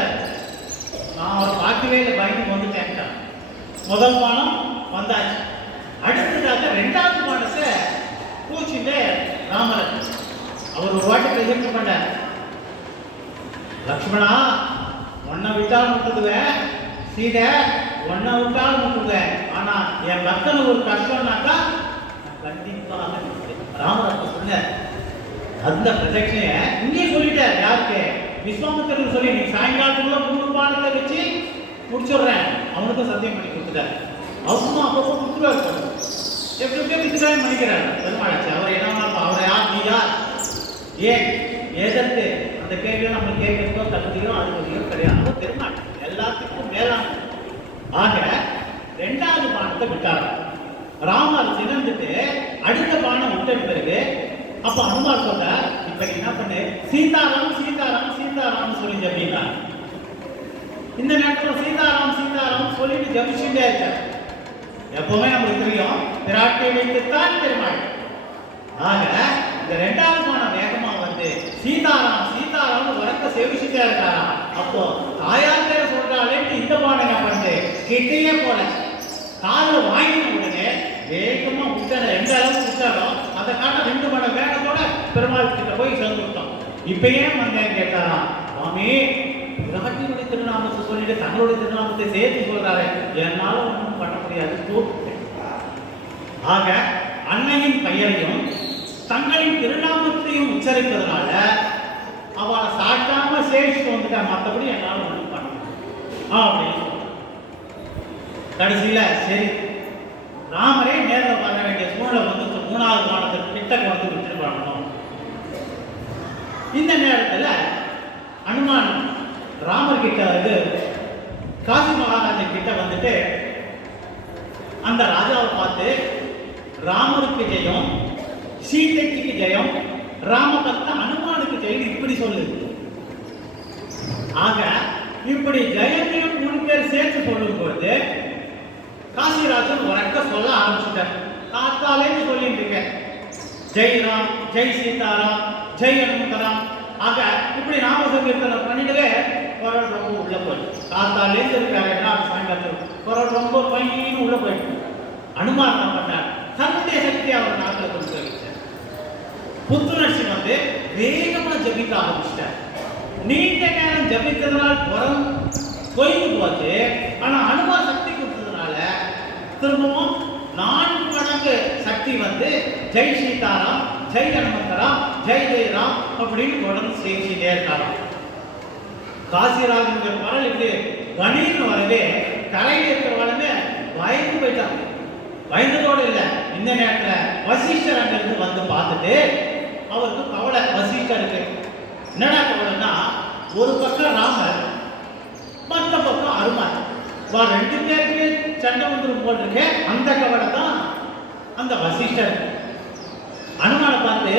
நான் அவரை பார்க்கவே இல்லை, பயந்து வந்துட்டேன். முதல் பானம் வந்தாச்சு. அடுத்ததாக 2வது பானத்தை பூச்சிட்டு ராமர் அவர் ஒரு வாட்டி பிரஜெக்ட் பண்ணார், லக்ஷ்மணா உன்னை விட்டால் முட்டுடுவேன், சீதை உன்னை விட்டால் முட்டுடுவேன், ஆனா என் பக்தனுக்கு ஒரு கஷ்டம்னாக்கா கண்டிப்பாக ராமர் அப்ப சொன்ன அந்த பிரதட்சணைய இங்கே சொல்லிட்டார். யாருக்கு? விஸ்வாமித்திரன் சொல்லி நீ சாயங்காலத்துக்குள்ள 3 பானத்தை வச்சு முடிச்சுடுறேன், அவனுக்கும் சத்தியம் பண்ணி கொடுத்துட்டார். அவசுமா அப்பப்போ கொடுத்துருவார், எப்படி வித்துட்டாலும் பண்ணிக்கிறார் பெருமாளாச்சு. அவர் என்ன, அவரை யார், நீ யார், ஏன், எதற்கு, அந்த கேள்வியை நம்ம கேட்கிறதோ தகுதியோ அனுமதியோ கிடையாது. பெருமாள் எல்லாத்துக்கும் மேலான. ஆக 2வது பானத்தை விட்டார். ராமர் சிறந்துட்டு அடுத்த பானம் விட்ட பிறகு அப்ப அனுமார் சொல்ற, இப்ப என்ன பண்ணு, சீதாராம் சீதாராம் சீதாராம் சொல்லுங்க அப்படின்னா, இந்த நேரத்தில் சீதாராம் சீதாராம் சொல்லிட்டு ஜபிச்சுட்டே இருக்கார். எப்பவுமே நமக்கு தெரியும் பிராட்டியை வைத்துத்தான் பெருமாள். ஆக இந்த ரெண்டாவது வேகமா வந்து சீதாராம் சீதாராம் உறக்க சேவிச்சுட்டே இருக்காராம். அப்போ தாயார் பேர் சொல்றாளே இந்த பாடம் என்ன பண்ணுது, கிட்டையே போல காலில் வாங்கின உடனே வேகமா விட்டார. எந்த அளவுக்கு விட்டாரோ அதை காட்ட 2 மடங்கு வேகத்தோட பெருமாள் கிட்ட போய் சேர்ந்து விட்டோம். இப்ப ஏன் வந்தேன் கேட்டாராம். சுவாமி பிராட்டியுடைய திருநாமத்தை சொல்லிட்டு தங்களுடைய திருநாமத்தை சேர்த்து சொல்றாரு, என்னால ஒன்றும் பண்ண முடியாது தோற்று. ஆக அன்னையின் பெயரையும் தங்களின் திருநாமத்தையும் உச்சரிப்பதனால அவளை சாட்டாம சேவிச்சுட்டு வந்துட்டா, மற்றபடி என்னால ஒன்றும் பண்ண முடியும் அப்படின்னு கடைசியில சரி ராமரே நேரில் வர வேண்டிய சூழ்நிலை வந்து 3வது வானத்துக்கு கிட்டக்கு வந்து விட்டுட்டு வரணும். இந்த நேரத்தில் அனுமான் ராமர் கிட்ட வந்து காசி மகாராஜன் கிட்ட வந்துட்டு அந்த ராஜாவை பார்த்து ராமருக்கு ஜெயம், சீதைக்கு ஜெயம், ராமபக்த அனுமானுக்கு ஜெயம் இப்படி சொல்லுது. ஆக இப்படி ஜெயத்தையும் 3 பேர் சேர்த்து சொல்லும் பொழுது காசிராஜன் உறக்க சொல்ல ஆரம்பிச்சுட்டார். காத்தாலேன்னு சொல்லிட்டு இருக்கேன், ஜெய் ராம், ஜெய் சீதாராம், ஜெய் அனுமந்தராம். ஆக இப்படி நாம சங்கீர்த்தனை பண்ணிட்டு குரல் ரொம்ப உள்ள போயிடுச்சு. காத்தாலேருந்து இருக்காரு என்ன சாயங்காலத்தில் குரல் ரொம்ப பையன்னு உள்ள போயிடுச்சு. அனுமான் என்ன பண்ணார், தன்னுடைய சக்தி அவர் நாட்டில் கொண்டு வச்சார். புத்துணர்ச்சி வந்து வேகமா ஜபிக்க ஆரம்பிச்சிட்டார். நீண்ட நேரம் ஜபித்ததனால் குரம் தொய்ந்து போச்சு. ஆனா அனுமான் சக்தி கொடுத்ததுனால திரும்பவும் 4 மடங்கு சக்தி வந்து ஜெய் சீதாராம், ஜெய் அனுமந்தராம், ஜெய் ஜெய் ராம் அப்படின்னு தொடர்ந்து செய்திட்டே இருக்காராம். காசிராஜனுடைய குரல் இப்படி கணீர்னு வரவே கரையில் இருக்கிறவளுமே பயந்து போயிட்டாங்க. பயந்ததோடு இல்லை, இந்த நேரத்தில் வசிஷ்டர் அங்கிருந்து வந்து பார்த்துட்டு அவருக்கு கவலை. வசிஷ்டருக்கு என்னடா கவலைன்னா, ஒரு பக்கம் ராமர், மற்ற பக்கம் அருமார், 2 பேருக்கு சண்டை வந்துடும் போல் இருக்கு. அந்த கவலை தான் அந்த வசிஷ்டர். அனுமானை பார்த்து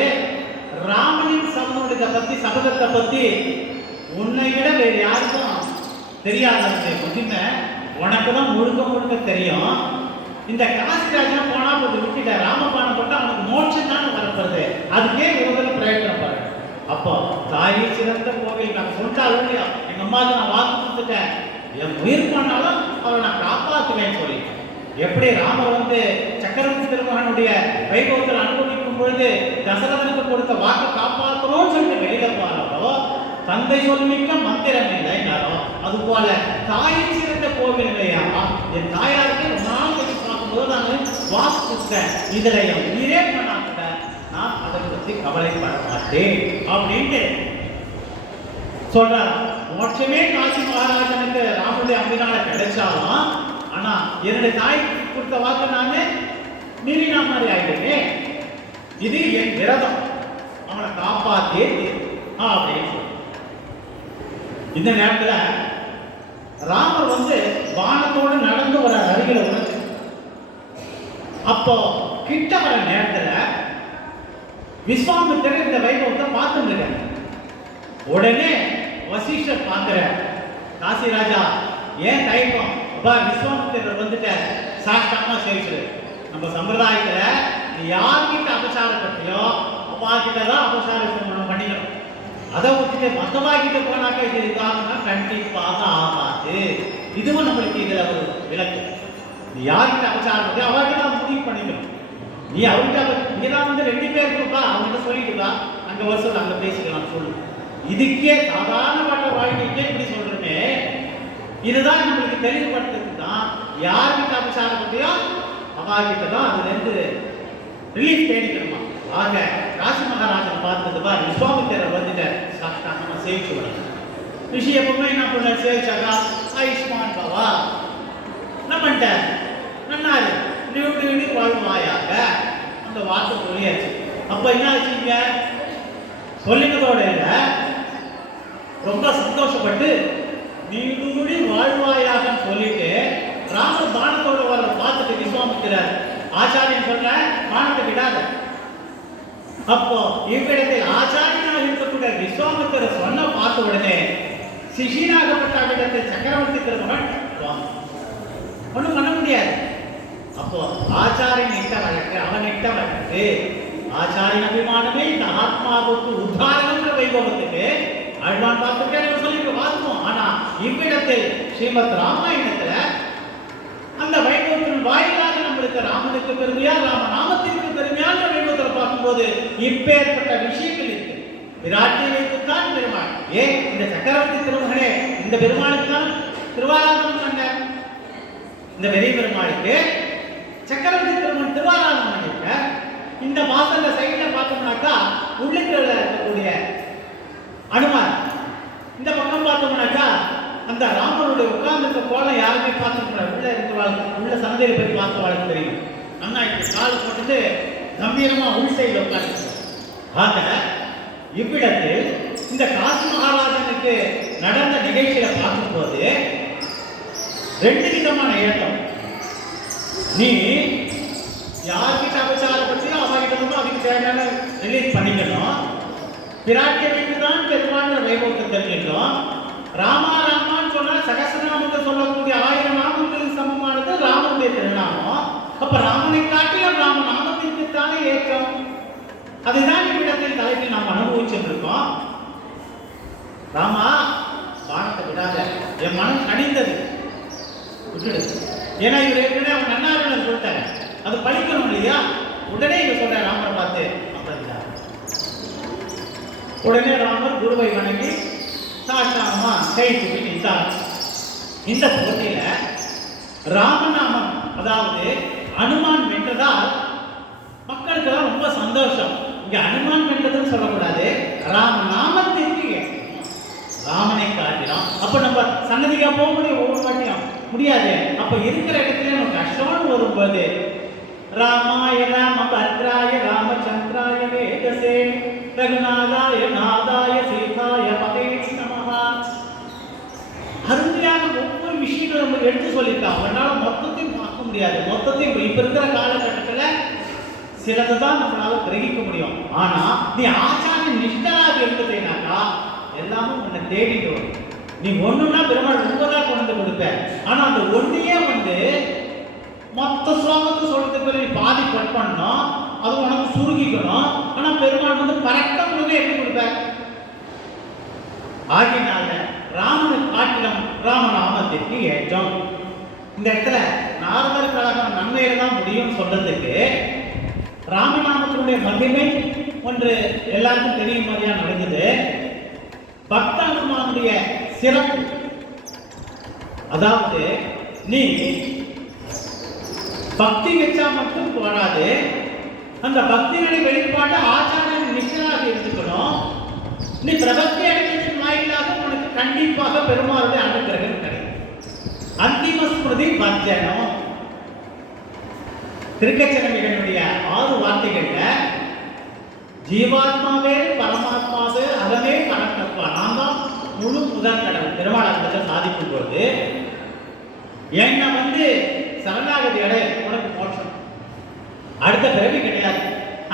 ராமனின் சமூகத்தை பத்தி சபதத்தை பத்தி உன்னை விட வேறு யாருக்கும் தெரியாத புதுமை உனக்கு தான் முழுக்க முழுக்க தெரியும். இந்த காசிராஜா போனா போது விட்டுட்ட, ராமபானம் போட்டா அவனுக்கு மோட்சம் தான் வரப்படுது, அதுக்கே விரோதம் பிரயத்தனம் பாரு. அப்போ தாயை சிறந்த கோவில் நான் சொல்லிட்டாலும் இல்லையா, எங்க அம்மாவுக்கு நான் வாக்கு கொடுத்துட்டேன், என் உயிர் போனாலும் அவரை நான் காப்பாற்றுவேன்னு சொல்லி. எப்படி ராமர் வந்து சக்கரவர்த்தி திருமகனுடைய வைபவத்தில் அனுபவிக்கும் பொழுது தசரதனுக்கு கொடுத்த வாக்கை காப்பாற்றணும்னு சொல்லிட்டு வெளியில போறாரோ, தந்தை சொல்மிக்க மந்திரம் இல்லைன்னாரோ, அது போல தாயின் சிறந்த கோவில் இல்லையா, என் தாயாருக்கு ரொம்ப நாள் கட்டி பார்க்கும்போது நான் வாக்கு கொடுத்தேன், இதுல என் உயிரே பண்ணாக்கிட்ட நான் அதை பற்றி கவலைப்பட மாட்டேன் அப்படின்ட்டு சொல்றாரு. மோட்சமே காசி மகாராஜனுக்கு ராமனுடைய அம்பினால கிடைச்சாலும், ஆனா என்னுடைய தாய் கொடுத்த வாக்கு நானே மீறினா மாதிரி ஆயிட்டேன், இது என் விரதம், அவனை காப்பாத்தே அப்படின்னு. இந்த நேரத்துல ராமர் வந்து வானத்தோடு நடந்து வர அருகில உணர்ச்சி. அப்போ கிட்ட வர நேரத்துல விஸ்வாமித்திரர் இந்த வைபவத்தை பார்த்துட்டு இருக்காரு. உடனே வசிஷ்டர் பார்க்கிற, காசிராஜா ஏன் தயக்கம், விஸ்வாமித்திரர் வந்துட்ட சாஷ்டாமா சேவிச்சு. நம்ம சம்பிரதாயத்துல நீ யார்கிட்ட அபசாரப்பட்டியோ அப்பா கிட்ட தான் அபசாரம் பண்ணிக்கணும். அதை விட்டுட்டு மத்தவா கிட்ட போனாக்கா இது இதாகுனா கண்டிப்பாக ஆகாது. இதுவும் நம்மளுக்கு இதுல ஒரு விளக்கு. நீ யார்கிட்ட அபசாரம் பண்ணி அவர்கிட்ட தான் முடிவு பண்ணிக்கணும். நீ அவர்கிட்ட இங்கதான் வந்து 2 பேர் இருக்குப்பா, அவங்ககிட்ட சொல்லிட்டுப்பா, அங்க வருஷம் அங்க பேசிக்கலாம் சொல்லு. இதுக்கே சாதாரணப்பட்ட வாழ்க்கைக்கே இப்படி சொல்றேனே, இதுதான் நம்மளுக்கு தெளிவுபடுத்துறது தான். யார்கிட்ட அபசாரம் பண்ணியோ அவர்கிட்ட தான் அதுல இருந்து ரிலீஃப் தேடிக்கணுமா. ஆக காசி மகாராஜன் பார்த்ததுப்பா விஸ்வாமித்திரர் வந்துட்ட சாஷ்டாங்கமா சேவிச்சு விடணும். ரிஷி எப்பவுமே என்ன பண்ண சேவிச்சாக்கா ஆயுஷ்மான் பவா நம்மகிட்ட நன்னாரு நீ வாழ்வாயாக அந்த வார்த்தை சொல்லியாச்சு. அப்ப என்ன ஆச்சுங்க, சொல்லினதோட ரொம்ப சந்தோஷப்பட்டு நீடூடி வாழ்வாயாக சொல்லிட்டு ராமர் பானத்தோட வர பார்த்துட்டு விஸ்வாமித்திரர் ஆச்சாரியன் சொல்ல பானத்தை விடாத. அப்போ இவ்விடத்தில் ஆச்சாரியனாக இருக்கக்கூடிய விஸ்வாமித்திரர் சொன்ன பார்த்த உடனே சிஷியனாகப்பட்ட அவ்விடத்தில் சக்கரவர்த்தி திருமகன் சுவாமி ஒன்றும் பண்ண முடியாது. அப்போ ஆச்சாரியன் இட்ட வழக்கு, அவன் இட்ட வழக்கு, ஆச்சாரியன் அபிமானமே இந்த ஆத்மாவுக்கு உத்தாரணங்கிற வைபவத்துக்கு ஆழ்வான் பார்த்துட்டேன் சொல்லி பார்ப்போம். ஆனா இவ்விடத்தில் ஸ்ரீமத் ராமாயணத்துல அந்த வைபவத்தின் வாயிலாக நம்மளுக்கு ராமனுக்கு பெருமையா, ராமநாமத்திற்கு பெருமையான வைபவத்தில் பார்க்கும்போது இப்பேற்பட்ட விஷயங்கள் இருக்கு. விராட்டியை வைத்துத்தான் பெருமாள். ஏன் இந்த சக்கரவர்த்தி திருமகனே இந்த பெருமாளுக்கு தான் திருவாராதனம் பண்ண, இந்த பெரிய பெருமாளுக்கு சக்கரவர்த்தி திருமகன் திருவாராதனம் பண்ணிருக்க. இந்த வாசல்ல சைட்ல பார்த்தோம்னாக்கா உள்ளுக்கு இருக்கக்கூடிய அனுமான், இந்த பக்கம் பார்த்தோம்னாக்கா அந்த ராமனுடைய உட்கார்ந்து கோலம் யாருமே பார்த்துருக்க உள்ள இருக்கிறவாளுக்கு, உள்ள சந்தையில் போய் பார்த்தவாளுக்கு தெரியும். அண்ணா இப்படி கால் போட்டுட்டு கம்பீரமா உள் சைடில் உட்காந்து. ஆக இவ்விடத்தில் இந்த காசி மகாராஜனுக்கு நடந்த நிகழ்ச்சியில பார்க்கும்போது ரெண்டு விதமான ஏற்றம். நீ யார்கிட்ட அபச்சாரப்பட்டியோ அவகிட்ட அதுக்கு தேவையான ரிலீஸ் பண்ணிக்கணும். பிராட்டியை வைத்துதான் பெருமாள் வைபவத்தை தெரிஞ்சுக்கணும். ராமா ராமான்னு சொன்னா சகசநாமத்தை சொல்லக்கூடிய 1000 நாமங்களுக்கு சமமானது ராமனுடைய திருநாமம். அப்ப ராமனை காட்டிலும் ராம நாமத்திற்கு தானே ஏற்றம். அதுதான் இவ்விடத்தில் தலைப்பில் நாம் அனுபவிச்சுட்டு இருக்கோம். ராமா பானத்தை விடாத, என் மனம் கணிந்தது விட்டுடு. ஏன்னா இவர் ஏற்கனவே அவன் நன்னாருன்னு சொல்லிட்டாங்க, அது பழிக்கணும் இல்லையா? உடனே இங்க சொல்ற ராமரை பார்த்து அப்படின்ட்டார். உடனே ராமர் குருவை வணங்கி சாஷ்டாங்கமா கை தூக்கி நின்றார். இந்த போட்டியில ராமநாமம், அதாவது அனுமான் வென்றதால் மக்களுக்கு ரொம்ப சந்தோஷம். இங்க அனுமான் வென்றதுன்னு சொல்லக்கூடாது, ராமநாமத்திற்கு ராமனை காட்டினோம். அப்ப நம்ம சன்னதிக்கா போக முடியும், ஒவ்வொரு வாட்டியும் முடியாது. அப்ப இருக்கிற இடத்துல நம்ம கஷ்டம்னு வரும்போது ராமாய ராம பத்ராய ராமச்சந்திராய வேதசே ரகுநாதாய நாதாய சீதாய பதே நமஹா. அருமையான ஒவ்வொரு விஷயங்களும் நம்ம எடுத்து சொல்லியிருக்கான். அவனால மொத்தத்தையும் பார்க்க முடியாது. மொத்தத்தையும் இப்ப இருக்கிற காலகட்டத்துல சிலதுதான் நம்மளால கிரகிக்க முடியும். ஆனா நீ ஆச்சாரிய நிஷ்டராக இருந்ததுனாக்கா எல்லாமும் உன்னை தேடிட்டு வரும். நீ ஒண்ணுன்னா பெருமாள் ரொம்பதான் கொண்டு கொடுப்ப. ஆனா அந்த ஒன்றையே மொத்த ஸ்லோகத்தை சொல்றதுக்கு நீ பாதி கட் பண்ணணும், அது உனக்கு சுருக்கிக்கணும். ஆனா பெருமாள் கரெக்டா எப்படி கொடுப்ப. ஆகினால ராமனை காட்டிலும் ராமநாமத்திற்கு ஏற்றம். இந்த இடத்துல நாரதர் கழகம் நன்மையில தான் முடியும் சொல்றதுக்கு ராமநாமத்தினுடைய மகிமை ஒன்று எல்லாருக்கும் தெரியும் மாதிரியா நடக்குது. பக்த அனுமானுடைய சிறப்பு, அதாவது நீ பக்தி வச்சா மட்டும் போராது, அந்த பக்தியுடைய வெளிப்பாட்டை ஆச்சாரிய நிச்சயமாக எடுத்துக்கணும். நீ பிரபக்தி அடைவதன் வாயிலாக உனக்கு கண்டிப்பாக பெருமாளுடைய அனுகிரகம் கிடைக்கும். அந்திம ஸ்மிருதி வர்ஜனம், திருக்கச்சரமிகளுடைய 6 வார்த்தைகள்ல ஜீவாத்மாவே பரமாத்மாவே அதமே கணக்கத்வா, நான் தான் முழு முதல் கடவுள் பெருமாள் அந்த சாதிக்கும் போது என்னை சரணாகதி அடைய உனக்கு மோட்சம், அடுத்த பிறவி கிடையாது.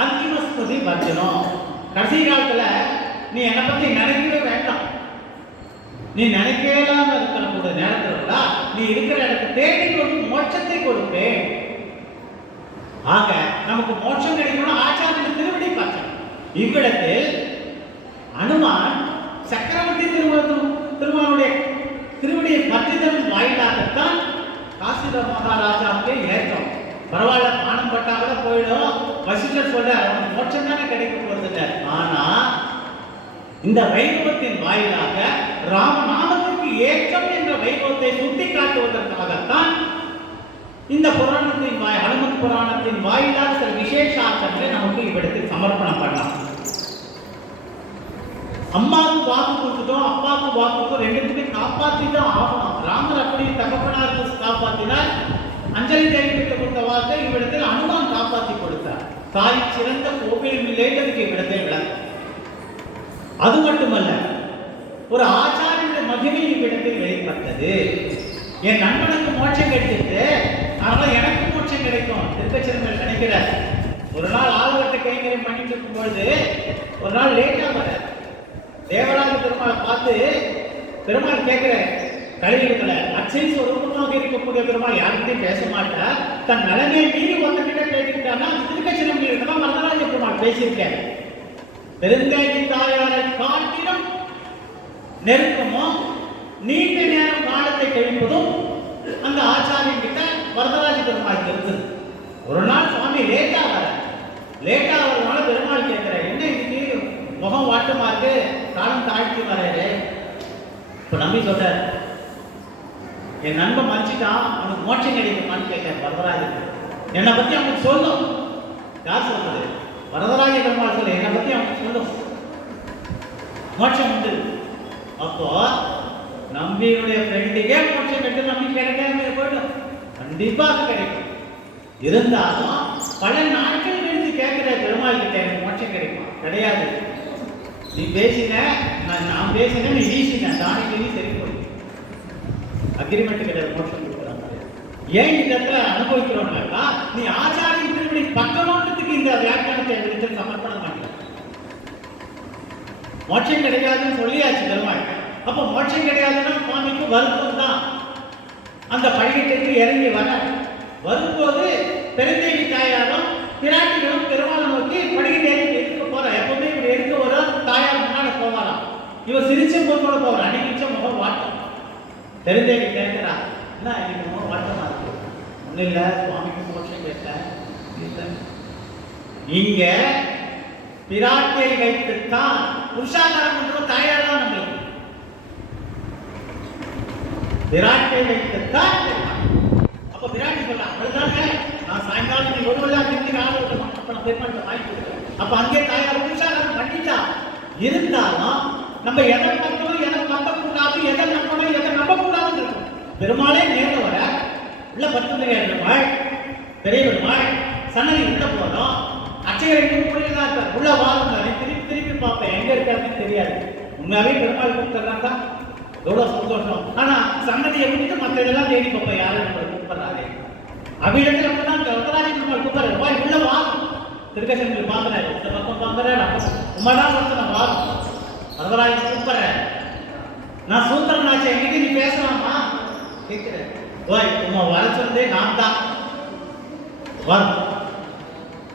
அந்திம ஸ்மிருதி வர்ஜனம், கடைசி காலத்துல நீ என்னை பத்தி நினைக்கவே வேண்டாம். நீ நினைக்கலாம இருக்கிற கூட நேரத்துல நீ இருக்கிற இடத்தை தேடி கொண்டு மோட்சத்தை கொடுப்பேன். ஆக நமக்கு மோட்சம் கிடைக்கணும், ஆச்சாரிய திருவடி பார்க்கணும். இவ்விடத்தில் அனுமான் சக்கரவர்த்தி திருமானுடைய திருவடியை பற்றிதன் வாயிலாகத்தான் காசித மகாராஜாவுக்கே ஏற்றம். பரவாயில்ல, பானம் பட்டா கூட போயிடும். வசிஷ்டர் சொல்ற அவனுக்கு மோட்சம் தானே கிடைக்க போறது. ஆனா இந்த வைபவத்தின் வாயிலாக ராமநாமத்திற்கு ஏற்றம் என்ற வைபவத்தை சுட்டி காட்டுவதற்காகத்தான் இந்த புராணத்தின் ஹனுமத் புராணத்தின் வாயிலாக சில விசேஷார்த்தங்களை நமக்கு இவ்விடத்தில் சமர்ப்பணம் பண்ணலாம். அம்மாவுக்கு வாக்கு கொடுத்துட்டோம், அப்பாவுக்கு வாக்கு கொடுத்தோம், ரெண்டுத்துமே காப்பாற்றி தான் ஆகணும். ராமர் அப்படி தகப்பனாருக்கு காப்பாற்றினார். அஞ்சலி தேவிக்கு கொடுத்த வாக்கை இவ்விடத்தில் அனுமான் காப்பாற்றி கொடுத்தார். தாய் சிறந்த கோவில் இல்லைன்றதுக்கு இவ்விடத்தில் விளக்கம். அது மட்டுமல்ல, ஒரு ஆச்சாரிய மகிமை இவ்விடத்தில் வெளிப்பட்டது. என் நண்பனுக்கு மோட்சம் கிடைச்சிட்டு அதனால எனக்கு மோட்சம் கிடைக்கும் திருப்பச்சிரங்கள் நினைக்கிறார். ஒரு நாள் ஆளுவட்ட கைங்கரியம் பண்ணிட்டு இருக்கும்பொழுது ஒரு நாள் லேட்டா வர தேவராஜ பெருமாளை பார்த்து பெருமாள் கேட்கிற கலியுகத்துல அச்சை சொரூபமாக இருக்கக்கூடிய பெருமாள் யாருக்கிட்டையும் பேச மாட்டார். தன் நலனை மீறி ஒருத்தர்கிட்ட கேட்டுக்கிட்டான்னா திருக்கச்சிரம் இருக்கதான் வரதராஜ பெருமாள் பேசியிருக்காரு. பெருந்தேவி தாயாரை காட்டிலும் நெருக்கமும் நீண்ட நேரம் காலத்தை கழிப்பதும் அந்த ஆச்சாரியன் கிட்ட வரதராஜ பெருமாள் இருந்தது. ஒரு நாள் சுவாமி லேட்டா வரதுனால பெருமாள் கேட்கிற, என்ன இன்னைக்கு முகம் வாட்டமா இருக்கு, காலம் தாழ்த்தி வர்றாரு. இப்ப நம்பி சொல்ற, என் நண்பன் மறைச்சிட்டான், அவனுக்கு மோட்சம் கிடைக்குமான்னு கேட்க வரதராஜன். என்னை பத்தி அவனுக்கு சொல்லும். யார் சொல்றது? வரதராஜ பெருமாள் சொல்ல, என்னை பத்தி அவனுக்கு சொல்லும், மோட்சம் உண்டு. அப்போ நம்பியுடைய ஃப்ரெண்டுக்கே மோட்சம் கிடைக்கும், நம்பி கிடைக்காம போயிடும். கண்டிப்பா அது கிடைக்கும். இருந்தாலும் பல நாட்கள் கழித்து கேட்கிற பெருமாள் கிட்ட எனக்கு மோட்சம் கிடைக்கும் கிடையாது. நீ பேசின, நான் பேசினேன், நீ வீசின தானிக்கு சரி போய் அக்ரிமெண்ட் கிடையாது, மோட்சம் கொடுக்குறாங்க. ஏன் இந்த இடத்துல அனுபவிக்கிறோம்னாக்கா நீ ஆச்சாரிய திருமணி பக்கமானதுக்கு இந்த வியாக்கியானத்தை எடுத்து சமர்ப்பணம் பண்ணல. மோட்சம் கிடைக்காதுன்னு சொல்லியாச்சு பெருமாள். அப்ப மோட்சம் கிடையாதுன்னா சுவாமிக்கு வருத்தம் தான். அந்த படிக்கட்டுக்கு இறங்கி வரும்போது பெருந்தேவி தாயாரும் பிராட்டிகளும் பெருமாளை நோக்கி படிக்கட்டு இறங்கி எடுக்க போற. எப்பவுமே இவர் எடுக்க வர தாயார் முன்னாடி போவாராம். இவர் சிரிச்ச முகத்தோட போவார், அன்னைக்கு முகம் வாட்டம். பெருந்தேவி கேட்கிறா, என்ன இன்னைக்கு முகம் வாட்டமா இருக்கு? ஒன்றும் இல்லை, சுவாமிக்கு மோட்சம் கேட்டேன். இங்க பிராட்டியை வைத்துத்தான் புருஷாகாரம் பண்றோம். தாயார் தான் நம்மளுக்கு பிராட்டியை வைத்துத்தான். அப்ப பிராட்டி சொல்லலாம், அதுதாங்க நான் சாயங்காலம் நீ ஒரு வழியா திரும்பி ஆளுநர் பெருமாள் வாங்கி கொடுக்குறேன். அப்ப அங்கே தாயார் புருஷாகாரம் பண்ணிட்டா. இருந்தாலும் நம்ம எதை பார்க்கணும், எதை பார்க்கக்கூடாது, எதை நம்பணும், எதை நம்பக்கூடாதுன்னு இருக்கும். பெருமாளே நேரம் வர உள்ள 10 பெருமாள், பெரிய பெருமாள் சன்னதி உள்ள போனோம். அச்சையரைக்கு புரியதான் இருப்பார். உள்ள வாழ்ந்தாரு, திருப்பி பார்ப்பேன், எங்க இருக்காருன்னு தெரியாது. உண்மையாவே பெருமாள் கூப்பிட்டுறாங்க, எவ்வளவு சந்தோஷம். ஆனா சன்னதியை விட்டுட்டு மற்ற இதெல்லாம் தேடி பார்ப்பேன், யாரும் நம்மளை கூப்பிடுறாரு. அவ்விடத்துல தான் வரதராஜ பெருமாள் கூப்பிடுறாரு, வா உள்ள வா. திருக்கசங்கள் பாக்குறாரு, இந்த பக்கம் பாக்குறாரு, உண்மைதான் ஒருத்தர் வாரும். வரதராஜன் கூப்பிடுறேன், நான் சூத்திரம் ஆச்சு, எங்கிட்ட நீ பேசலாமா கேட்கிறேன். ஓய் உமா வர சொன்னதே நான் தான் வரும்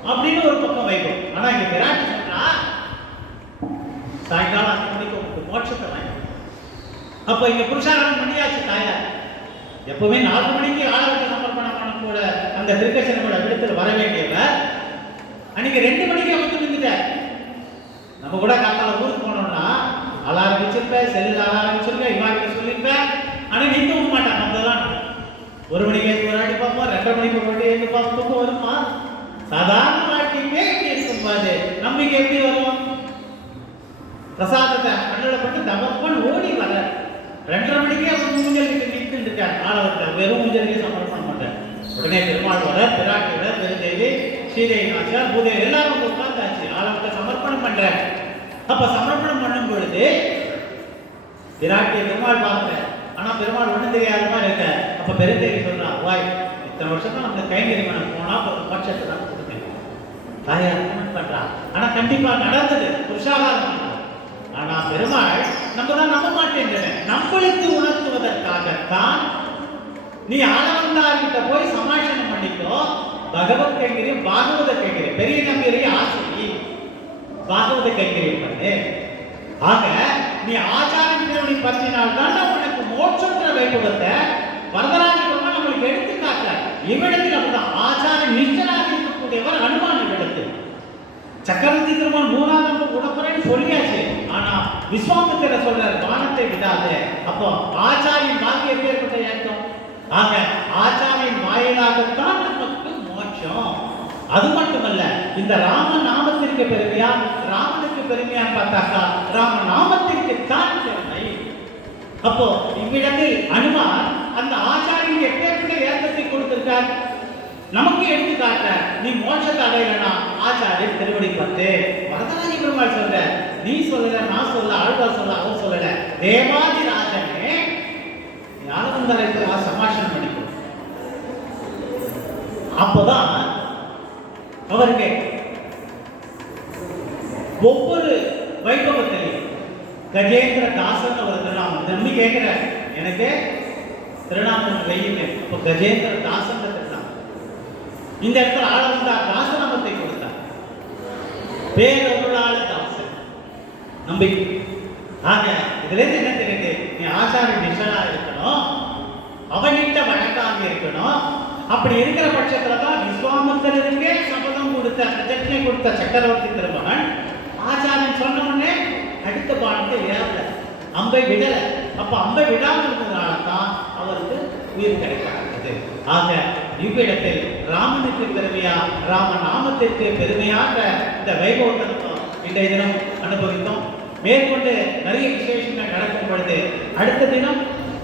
அப்படின்னு ஒரு பக்கம் வைக்கும். ஆனா இங்க பிராட்டி சொன்னா சாயங்காலம் 5 மணிக்கு உங்களுக்கு மோட்சத்தை வாங்கி. அப்ப இங்க புருஷாரம் பண்ணியாச்சு தாயார். எப்பவுமே 4 மணிக்கு ஆளவட்ட சமர்ப்பணம் பண்ணக்கூட அந்த திருக்கசனோட விடத்தில் வர வேண்டியவர் அன்னைக்கு 2 மணிக்கு வந்து நின்றுட்டார். நம்ம கூட காத்தால ஊருக்கு போனோம்னா அலாரம் வச்சிருப்பேன், செல்லில் அலாரம் வச்சிருப்பேன், இவாக்கிட்ட சொல்லியிருப்பேன். ஆனா நின்று விட மாட்டாங்க. அதெல்லாம் 1 மணிக்கு ஏற்று ஒரு வாட்டி பார்ப்போம், 2:30 மணிக்கு ஒரு வாட்டி ஏற்று பார்ப்போம் வருமா. சாதாரண வாழ்க்கைக்கே இப்படி இருக்கும்போது நம்பிக்கை எப்படி வரும்? பிரசாதத்தை கண்ணில் போட்டு தமப்பன் ஓடி வர 2:30 மணிக்கே அவர் மூஞ்சலுக்கு நிற்கிட்டு இருக்கார். ஆளவர்கள் வெறும் மூஞ்சலுக்கே சமர்ப்பணம் பண்றார். உடனே பெருமாள் வர, பிராட்டி வர, பெருந்தேவி, ஸ்ரீதேவி நாச்சியார், பூதேவி எல்லாரும் உட்கார்ந்தாச்சு. ஆளவர்கள் சமர்ப்பணம் பண்ற. அப்ப சமர்ப்பணம் பண்ணும் பொழுது பிராட்டியை பெருமாள் பார்க்கிற. ஆனா பெருமாள் ஒண்ணு தெரியாதமா இருக்க. அப்ப பெருந்தேவி சொல்றா, வாய் இத்தனை வருஷம் அந்த கைங்கரிமனம் போனா பட்சத்தை தான் கொடுத்தேன். தாயார் பண்றா. ஆனா கண்டிப்பா நடந்தது புருஷாகாரம். ஆனா பெருமாள் நம்ம தான் நம்ப மாட்டேங்கிறேன். நம்மளுக்கு உணர்த்துவதற்காகத்தான் நீ ஆளவந்தார்கிட்ட போய் சமாஷனம் பண்ணிக்கோ. பகவத் கைங்கரியம், பாகவத கைங்கரியம், பெரிய நம்பியரையே ஆசை பாகவத கைங்கரியம் பண்ணு. ஆக நீ ஆச்சாரியத்தை பற்றினால்தான் உனக்கு மோட்சன்ற வைபவத்தை வரதராஜ பெருமாள் நம்மளுக்கு எடுத்து காட்டுறார். இவ்விடத்தில் அப்படிதான் ஆச்சார நிஷ்டனாக இருக்கக்கூடியவர் அனுமான். இவ்விடத்தில் சக்கரவர்த்தி திருமால் 3ஆவது உடம்புறைன்னு சொல்லியாச்சு. ஆனா விஸ்வாமித்திர சொல்றார், வானத்தை விடாது. அப்போ ஆச்சாரியின் வாக்கு எப்பேற்பட்ட ஏற்றம். ஆக ஆச்சாரியின் வாயிலாகத்தான் நமக்கு மோட்சம். அது மட்டுமல்ல, இந்த ராம நாமத்திற்கு பெருமையா, ராமனுக்கு பெருமையான்னு பார்த்தாக்கா ராம நாமத்திற்கு தான் பெருமை. அப்போ இவ்விடத்தில் அனுமான் அந்த ஆச்சாரியன் எப்பேற்பட்ட ஏற்றத்தை கொடுத்திருக்கார் நமக்கு எடுத்து காட்ட. நீ மோட்சத்தை அடையலனா ஆச்சாரியர் திருவடி பத்து. வரதராஜ பெருமாள் சொல்ற, நீ சொல்லல, நான் சொல்ல, ஆழ்வார் சொல்ல, அவர் சொல்லல, தேவாதி ராஜனே ஆனந்தரை சமாஷனம் பண்ணிக்கும். அப்போதான் அவருக்கு ஒவ்வொரு வைபவத்திலையும் கஜேந்திர தாசன் ஒரு திருநாமம் தம்பி கேட்கிறார், எனக்கு திருநாமம் வையுங்க. அப்போ கஜேந்திர தாசன் திருநாமம். இந்த இடத்துல ஆள வந்தார், தாசநாமத்தை கொடுத்தார், பேரொருளாள தாசன் நம்பி. ஆக இதுல இருந்து என்ன தெரியுது? நீ ஆச்சாரிய நிஷலா இருக்கணும், அவனிட்ட வழக்காக இருக்கணும். அப்படி இருக்கிற பட்சத்துல தான் விஸ்வாமித்திரருக்கே சபதம் கொடுத்த பிரஜை கொடுத்த சக்கரவர்த்தி திருமகன் ஆச்சாரியன் சொன்ன உடனே அடுத்த பாடத்தை ஏறல, அம்பை விடல. அப்ப அம்பை விடாமல் இருந்ததுனால தான் அவருக்கு உயிர் கிடைக்காது. ஆக இவ்விடத்தில் ராமனுக்கு பெருமையா, ராம நாமத்திற்கு பெருமையாக இந்த வைபவத்தை இன்றைய தினம் அனுபவித்தோம். மேற்கொண்டு நிறைய விசேஷங்கள் நடக்கும் பொழுது அடுத்த தினம்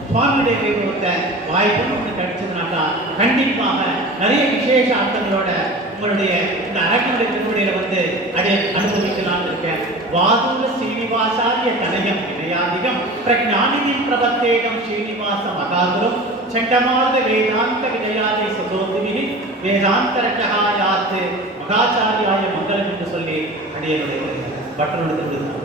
சுவாமியுடைய வைபவத்தை வாய்ப்பும் ஒன்று கிடைச்சதுனாக்கா கண்டிப்பாக நிறைய விசேஷ அர்த்தங்களோட உங்களுடைய இந்த அரங்கனுடைய திருமுறையில வந்து அதை அனுபவிக்கலாம்னு இருக்கேன். வாதுல ஸ்ரீனிவாசாரிய தனயம் வினயாதிகம் பிரஜானிதிம் பிரபத்தேகம் ஸ்ரீனிவாச மகாதுரம் சண்டமார்த வேதாந்த விஜயாதி சுதோதிவி வேதாந்த ரட்டகாயாத்து மகாச்சாரியாய மங்களம் என்று சொல்லி அடியனுடைய பட்டனுடைய